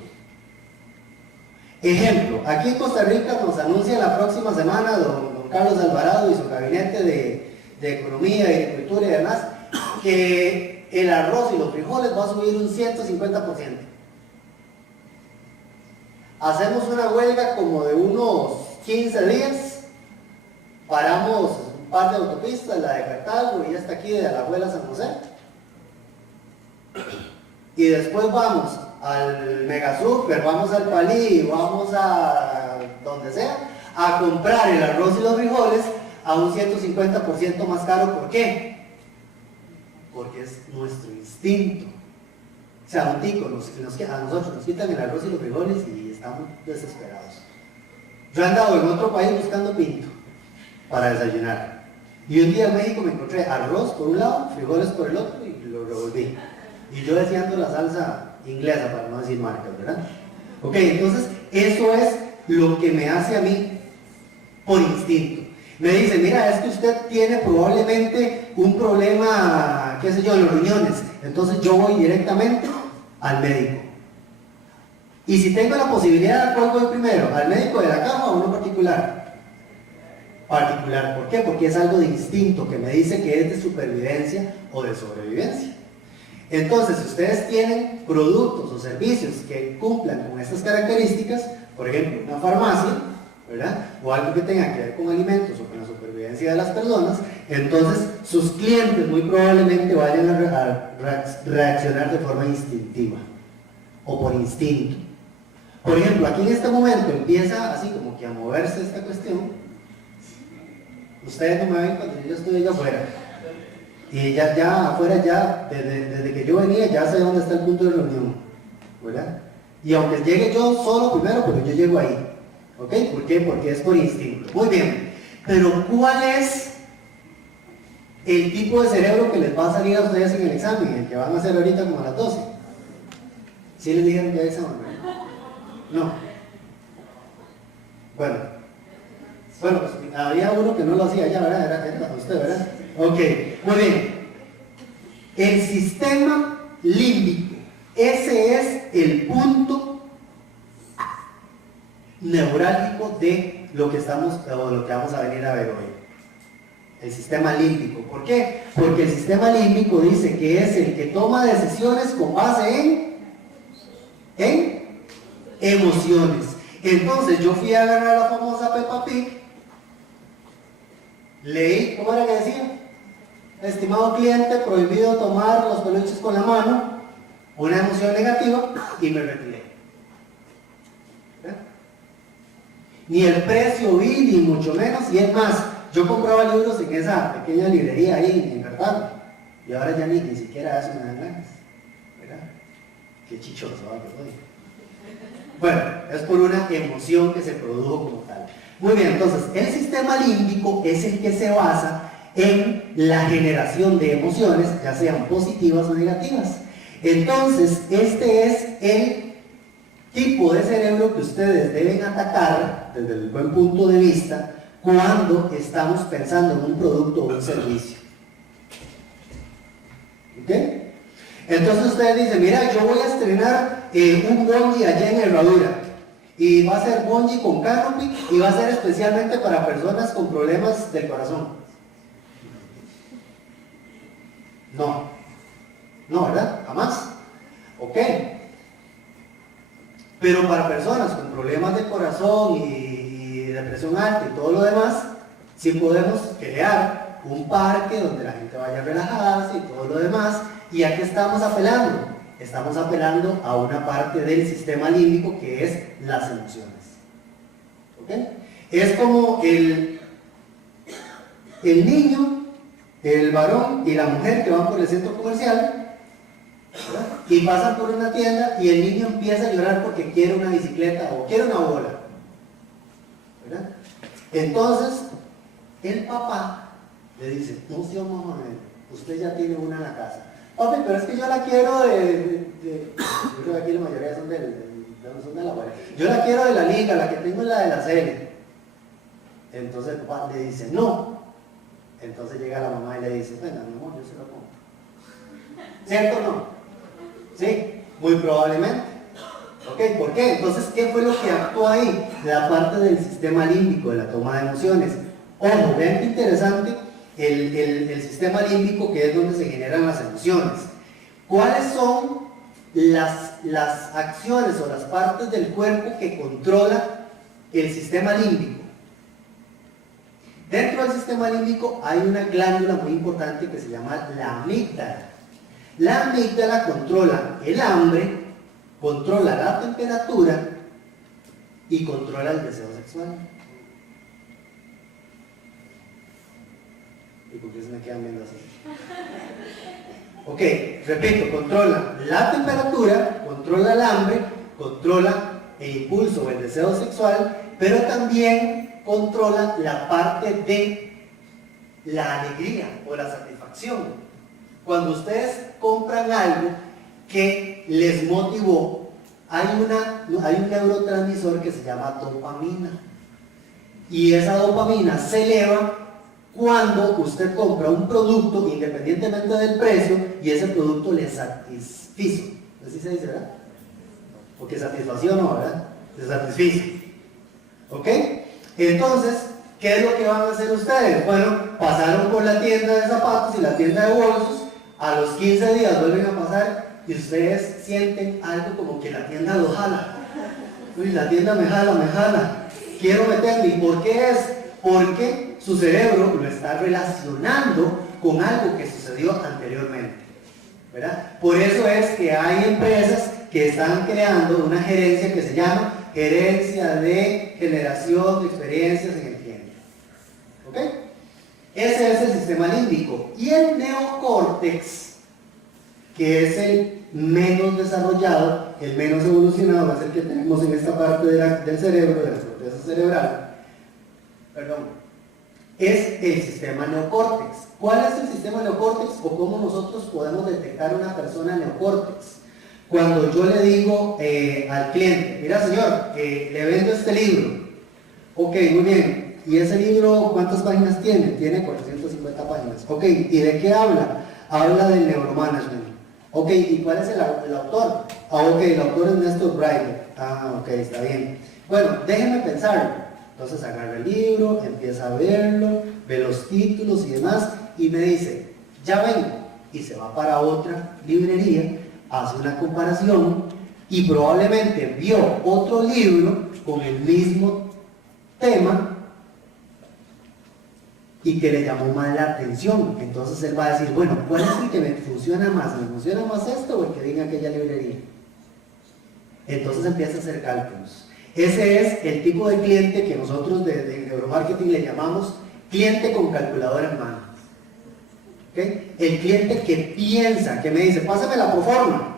Ejemplo, aquí en Costa Rica nos anuncia la próxima semana don Carlos Alvarado y su gabinete de Economía y Agricultura y demás, que el arroz y los frijoles va a subir un 150%. Hacemos una huelga como de unos 15 días, paramos un par de autopistas, la de Cartago y esta aquí de Alajuela San José, y después vamos al Megasuper, vamos al Palí, vamos a donde sea, a comprar el arroz y los frijoles a un 150% más caro. ¿Por qué? Porque es nuestro instinto. O sea, un tico, a nosotros nos quitan el arroz y los frijoles y estamos desesperados. Yo he andado en otro país buscando pinto para desayunar. Y un día en México me encontré arroz por un lado, frijoles por el otro y lo revolví. Y yo deseando la salsa inglesa, para no decir marcas, ¿verdad? Ok, entonces eso es lo que me hace a mí por instinto. Me dice, mira, es que usted tiene probablemente un problema, qué sé yo, en los riñones. Entonces yo voy directamente al médico. Y si tengo la posibilidad, ¿cuál voy primero? ¿Al médico de la cama o uno particular? Particular, ¿por qué? Porque es algo de instinto que me dice que es de supervivencia o de sobrevivencia. Entonces, si ustedes tienen productos o servicios que cumplan con estas características, por ejemplo, una farmacia, ¿verdad? O algo que tenga que ver con alimentos o con la supervivencia de las personas, entonces sus clientes muy probablemente vayan a reaccionar de forma instintiva o por instinto. Por ejemplo, aquí en este momento empieza así como que a moverse esta cuestión. Ustedes no me ven cuando yo estoy allá afuera. Y ya afuera, ya desde que yo venía, ya sé dónde está el punto de reunión, ¿verdad? Y aunque llegue yo solo primero, pero yo llego ahí. ¿Ok? ¿Por qué? Porque es por instinto. Muy bien. Pero ¿cuál es el tipo de cerebro que les va a salir a ustedes en el examen? El que van a hacer ahorita como a las 12. ¿Sí les dijeron que hay examen? No. Bueno, pues había uno que no lo hacía ya, ¿verdad? Era usted, ¿verdad? Ok, muy bien. El sistema límbico, ese es el punto neurálgico de lo que vamos a venir a ver hoy. El sistema límbico. ¿Por qué? Porque el sistema límbico dice que es el que toma decisiones con base en emociones. Entonces yo fui a agarrar la famosa Peppa Pig, leí, ¿cómo era que decía? Estimado cliente, prohibido tomar los peluches con la mano, una emoción negativa, y me retiré. ¿Verdad? Ni el precio vi, ni mucho menos, y es más, yo compraba libros en esa pequeña librería ahí en Cartago, y ahora ya ni siquiera eso me dan ganas, ¿verdad? Qué chichoso, ¿verdad? Bueno, es por una emoción que se produjo como tal. Muy bien, entonces, el sistema límbico es el que se basa en la generación de emociones, ya sean positivas o negativas. Entonces, este es el tipo de cerebro que ustedes deben atacar desde el buen punto de vista cuando estamos pensando en un producto o un servicio. ¿Ok? Entonces ustedes dicen, mira, yo voy a estrenar un bungee allá en Herradura y va a ser bungee con canopy y va a ser especialmente para personas con problemas del corazón. No, ¿verdad? Jamás. Ok. Pero para personas con problemas de corazón y depresión alta y todo lo demás, sí podemos crear un parque donde la gente vaya a relajarse y todo lo demás. ¿Y a qué estamos apelando? Estamos apelando a una parte del sistema límbico que es las emociones. ¿Ok? Es como el niño, el varón y la mujer que van por el centro comercial, ¿verdad? Y pasan por una tienda y el niño empieza a llorar porque quiere una bicicleta o quiere una bola, ¿verdad? Entonces el papá le dice, no, sí, mamá, usted ya tiene una en la casa. Papi, pero es que yo la quiero yo creo que aquí la mayoría son de la abuela. Yo la quiero de la liga, la que tengo es la de la serie. Entonces el papá le dice, no. Entonces llega la mamá y le dice, venga, mi amor, yo se lo pongo. ¿Cierto o no? Sí, muy probablemente. ¿Ok? ¿Por qué? Entonces, ¿qué fue lo que actuó ahí? La parte del sistema límbico, de la toma de emociones. Ojo, vean qué interesante el sistema límbico, que es donde se generan las emociones. ¿Cuáles son las acciones o las partes del cuerpo que controla el sistema límbico? Dentro del sistema límbico hay una glándula muy importante que se llama la amígdala. La amígdala controla el hambre, controla la temperatura y controla el deseo sexual. ¿Y por qué se me quedan viendo así? Ok, repito, controla la temperatura, controla el hambre, controla el impulso o el deseo sexual, pero también controla la parte de la alegría o la satisfacción. Cuando ustedes compran algo que les motivó, hay un neurotransmisor que se llama dopamina. Y esa dopamina se eleva cuando usted compra un producto independientemente del precio y ese producto le satisfizo. ¿Así se dice, verdad? Porque satisfacción no, ¿verdad? Se satisfizo. ¿Ok? Entonces, ¿qué es lo que van a hacer ustedes? Bueno, pasaron por la tienda de zapatos y la tienda de bolsos, a los 15 días vuelven a pasar y ustedes sienten algo como que la tienda los jala. Uy, la tienda me jala, quiero meterme. ¿Y por qué es? Porque su cerebro lo está relacionando con algo que sucedió anteriormente, ¿verdad? Por eso es que hay empresas que están creando una gerencia que se llama gerencia de generación de experiencias en el cliente. ¿Ok? Ese es el sistema límbico. Y el neocórtex, que es el menos desarrollado, el menos evolucionado, es el que tenemos en esta parte del cerebro, de la corteza cerebral, es el sistema neocórtex. ¿Cuál es el sistema neocórtex o cómo nosotros podemos detectar una persona neocórtex? Cuando yo le digo al cliente, mira señor, le vendo este libro. Ok, muy bien. ¿Y ese libro cuántas páginas tiene? Tiene 450 páginas. Ok, ¿y de qué habla? Habla del neuromanagement. Ok, ¿y cuál es el autor? Ah, ok, el autor es Néstor Braille. Ah, ok, está bien. Bueno, déjenme pensarlo. Entonces agarra el libro, empieza a verlo, ve los títulos y demás, y me dice, ya vengo. Y se va para otra librería, hace una comparación, y probablemente vio otro libro con el mismo tema, y que le llamó más la atención. Entonces él va a decir, bueno, ¿cuál es el que me funciona más? ¿Me funciona más esto o el que diga aquella librería? Entonces empieza a hacer cálculos. Ese es el tipo de cliente que nosotros de neuromarketing le llamamos cliente con calculadora en mano. ¿Okay? El cliente que piensa, que me dice, pásame la proforma,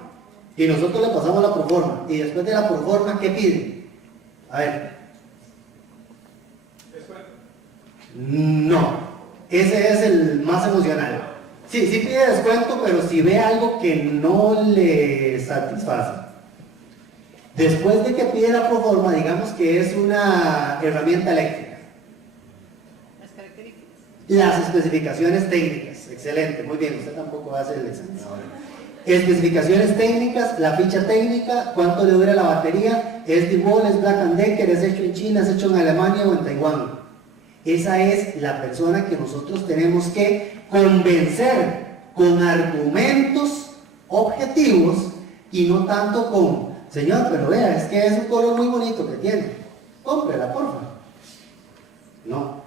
y nosotros le pasamos la proforma, y después de la proforma, ¿qué pide? A ver. No, ese es el más emocional. Sí, sí pide descuento, pero si ve algo que no le satisface. Después de que pide la proforma, digamos que es una herramienta eléctrica. Las características. Las especificaciones técnicas. Excelente, muy bien, usted tampoco hace el examen ahora. Especificaciones técnicas, la ficha técnica, cuánto le dura la batería, es DeWalt, es Black & Decker, es hecho en China, es hecho en Alemania o en Taiwán. Esa es la persona que nosotros tenemos que convencer con argumentos objetivos y no tanto con, señor, pero vea, es que es un color muy bonito que tiene, cómprela, porfa. No.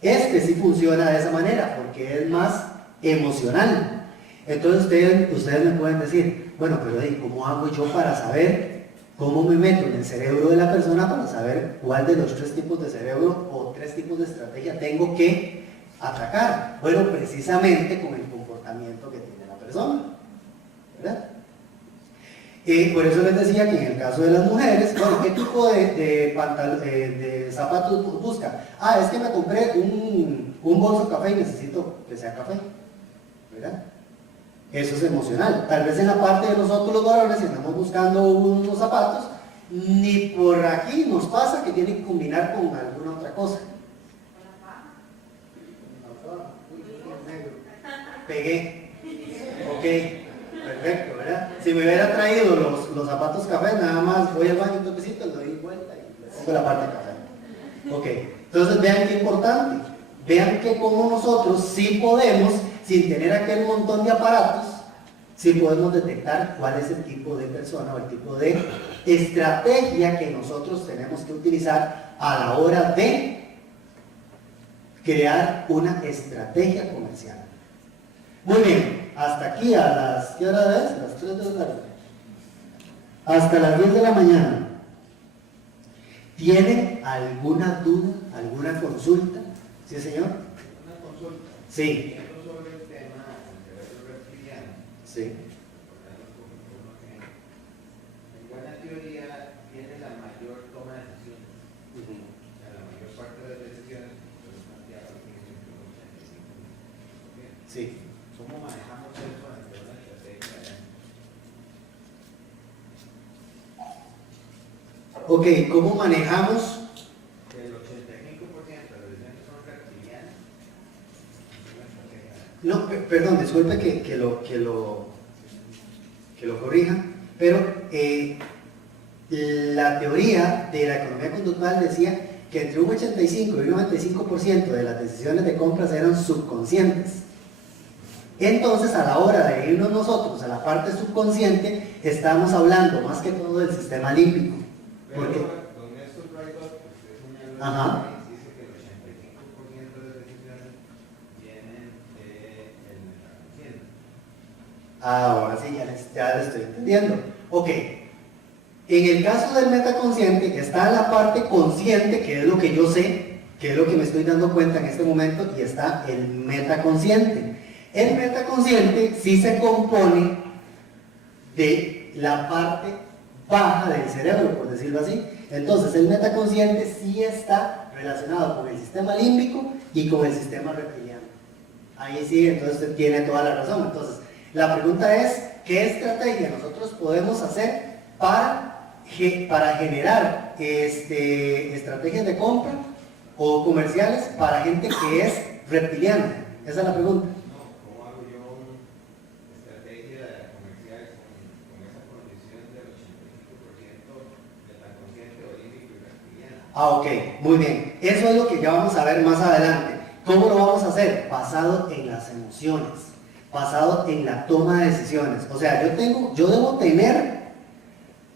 Este sí funciona de esa manera porque es más emocional. Entonces ustedes me pueden decir, bueno, pero ¿cómo hago yo para saber? ¿Cómo me meto en el cerebro de la persona para saber cuál de los 3 tipos de cerebro o 3 tipos de estrategia tengo que atacar? Bueno, precisamente con el comportamiento que tiene la persona, ¿verdad? Por eso les decía que en el caso de las mujeres, bueno, ¿qué tipo de zapatos busca? Ah, es que me compré un bolso café y necesito que sea café, ¿verdad? Eso es emocional. Tal vez en la parte de nosotros los varones, si estamos buscando unos zapatos, ni por aquí nos pasa que tienen que combinar con alguna otra cosa. Pegué. Ok, perfecto, ¿verdad? Si me hubiera traído los zapatos café, nada más voy al baño un toquecito, le doy vuelta y le pongo la parte café. Ok, entonces vean qué importante. Vean que como nosotros sí podemos, sin tener aquel montón de aparatos, sí podemos detectar cuál es el tipo de persona o el tipo de estrategia que nosotros tenemos que utilizar a la hora de crear una estrategia comercial. Muy bien, hasta aquí a las, ¿qué hora es? Las 3 de la tarde. Hasta las 10 de la mañana. ¿Tienen alguna duda, alguna consulta? ¿Sí, señor? Una consulta. Sí. Sobre el tema del cerebro reptiliano. Sí. En buena teoría tiene la mayor toma de decisiones. O sea, la mayor parte de las decisiones son planteadas en el 85%. Sí. ¿Cómo manejamos eso ante una estrategia? Ok, ¿cómo manejamos? El 85% de las decisiones son reptilianas. No, perdón, disculpe que lo corrija, pero la teoría de la economía conductual decía que entre un 85 y un 95% de las decisiones de compras eran subconscientes. Entonces, a la hora de irnos nosotros a la parte subconsciente, estamos hablando más que todo del sistema límbico. Pero Porque, con estos Braidot, Ajá. dice que el 85% de las decisiones vienen del metaconsciente. Ahora sí, ya le estoy entendiendo. Ok. En el caso del metaconsciente está la parte consciente, que es lo que yo sé, que es lo que me estoy dando cuenta en este momento, y está el metaconsciente. El metaconsciente sí se compone de la parte baja del cerebro, por decirlo así. Entonces, el metaconsciente sí está relacionado con el sistema límbico y con el sistema reptiliano. Ahí sí, entonces usted tiene toda la razón. Entonces, la pregunta es, ¿qué estrategia nosotros podemos hacer para generar estrategias de compra o comerciales para gente que es reptiliana? Esa es la pregunta. No, ¿cómo hago yo una estrategia comercial con esa condición del 85% metaconsciente, olímpico y reptiliano? Ah, ok, muy bien. Eso es lo que ya vamos a ver más adelante. ¿Cómo lo vamos a hacer? Basado en las emociones, basado en la toma de decisiones. O sea, yo debo tener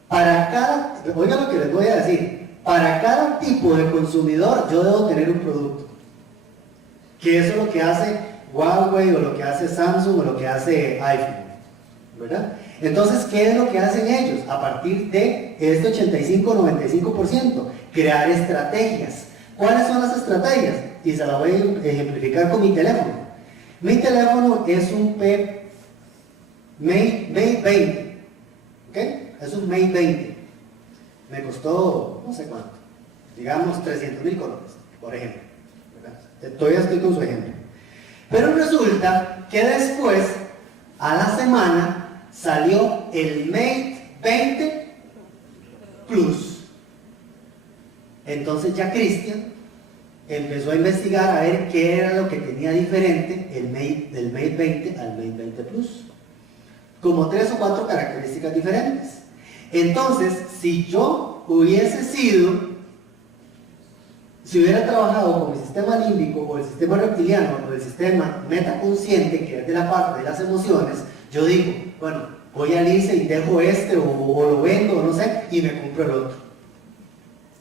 para cada, oiga lo que les voy a decir, para cada tipo de consumidor yo debo tener un producto. Que eso es lo que hace Huawei o lo que hace Samsung o lo que hace iPhone, ¿verdad? Entonces, ¿qué es lo que hacen ellos? A partir de este 85-95%, crear estrategias. ¿Cuáles son las estrategias? Y se la voy a ejemplificar con mi teléfono. Mi teléfono es un Mate 20, ¿ok? Es un Mate 20. Me costó no sé cuánto, digamos 300,000 colones, por ejemplo, ¿verdad? Todavía estoy con su ejemplo. Pero resulta que después, a la semana, salió el Mate 20 Plus. Entonces ya Cristian empezó a investigar a ver qué era lo que tenía diferente del Mate 20 al Mate 20 Plus. Como 3 o 4 características diferentes. Entonces, si hubiera trabajado con el sistema límbico o el sistema reptiliano o el sistema metaconsciente, que es de la parte de las emociones, yo digo, bueno, voy al ICE y dejo o lo vendo o no sé, y me compro el otro.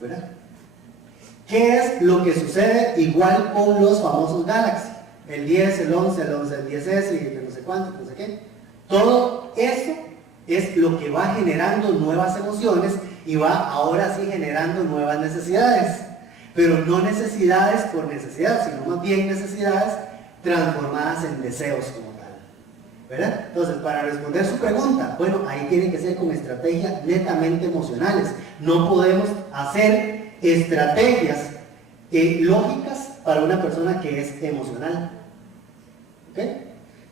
¿Verdad? ¿Qué es lo que sucede igual con los famosos Galaxy? El 10, el 11, el 10S y el no sé cuánto, no sé qué. Todo eso es lo que va generando nuevas emociones y va ahora sí generando nuevas necesidades. Pero no necesidades por necesidad, sino más bien necesidades transformadas en deseos como tal. ¿Verdad? Entonces, para responder su pregunta, bueno, ahí tiene que ser con estrategias netamente emocionales. No podemos hacer estrategias lógicas para una persona que es emocional. ¿Ok?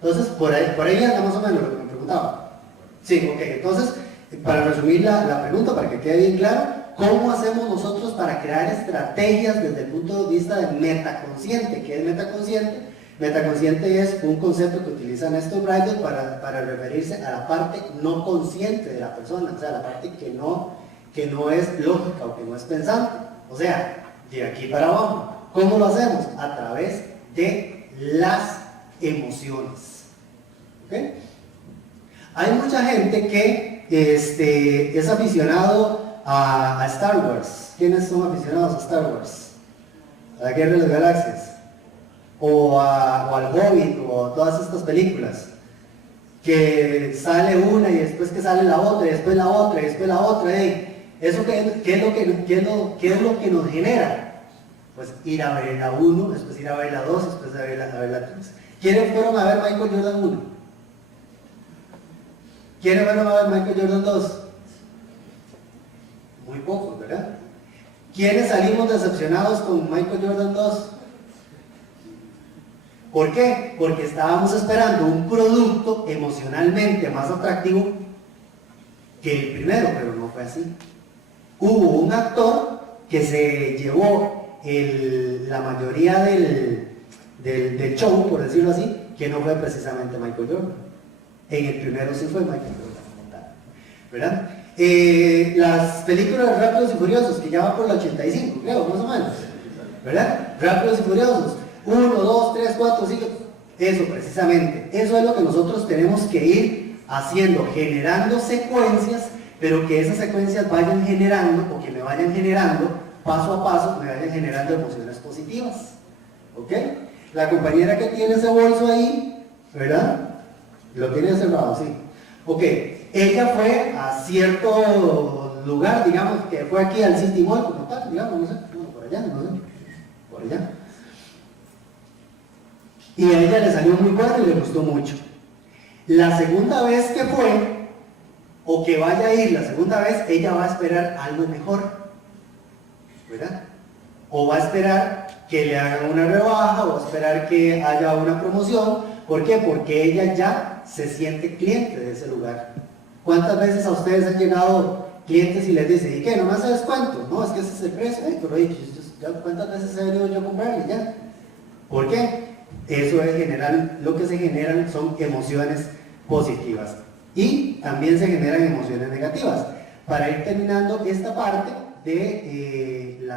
Entonces, por ahí anda más o menos lo que me preguntaba. Sí, ok. Entonces, para resumir la pregunta, para que quede bien claro, ¿cómo hacemos nosotros para crear estrategias desde el punto de vista del metaconsciente? ¿Qué es metaconsciente? Metaconsciente es un concepto que utiliza Nestor Bridle para referirse a la parte no consciente de la persona, o sea, la parte que no es lógica o que no es pensante. O sea, de aquí para abajo. ¿Cómo lo hacemos? A través de las emociones. ¿Ok? Hay mucha gente que es aficionado a Star Wars. ¿Quiénes son aficionados a Star Wars? A la Guerra de las Galaxias. O al Hobbit, o a todas estas películas. Que sale una y después que sale la otra, y después la otra, y después la otra. ¿Eso qué es lo que nos genera? Pues ir a ver la 1, después ir a ver la 2, después a ver la 3. ¿Quiénes fueron a ver Michael Jordan 1? ¿Quiénes fueron a ver Michael Jordan 2? Muy pocos, ¿verdad? ¿Quiénes salimos decepcionados con Michael Jordan 2? ¿Por qué? Porque estábamos esperando un producto emocionalmente más atractivo que el primero, pero no fue así. Hubo un actor que se llevó la mayoría del show, por decirlo así, que no fue precisamente Michael Jordan. En el primero sí fue Michael Jordan, ¿verdad? Las películas de Rápidos y Furiosos, que ya van por el 85, creo, más o menos, ¿verdad? Rápidos y Furiosos, 1, 2, 3, 4, 5, eso precisamente, eso es lo que nosotros tenemos que ir haciendo, generando secuencias, pero que esas secuencias vayan generando, o que me vayan generando paso a paso me vayan generando emociones positivas. ¿Ok? La compañera que tiene ese bolso ahí, ¿verdad? Lo tiene cerrado, sí. Ok, ella fue a cierto lugar, digamos, que fue aquí al City Mall como tal, digamos, no sé, no, por allá, no sé, por allá. Y a ella le salió muy bueno y le gustó mucho. La segunda vez que fue, o que vaya a ir la segunda vez, ella va a esperar algo mejor, ¿verdad? O va a esperar que le hagan una rebaja, o va a esperar que haya una promoción. ¿Por qué? Porque ella ya se siente cliente de ese lugar. ¿Cuántas veces a ustedes han llegado clientes y les dicen, ¿y qué? ¿No me hace descuento? No, es que ese es el precio. Ay, pero ¿cuántas veces he venido yo a comprarle ya? ¿Por qué? Eso es general, lo que se generan son emociones positivas y también se generan emociones negativas. Para ir terminando esta parte de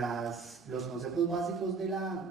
los conceptos básicos de la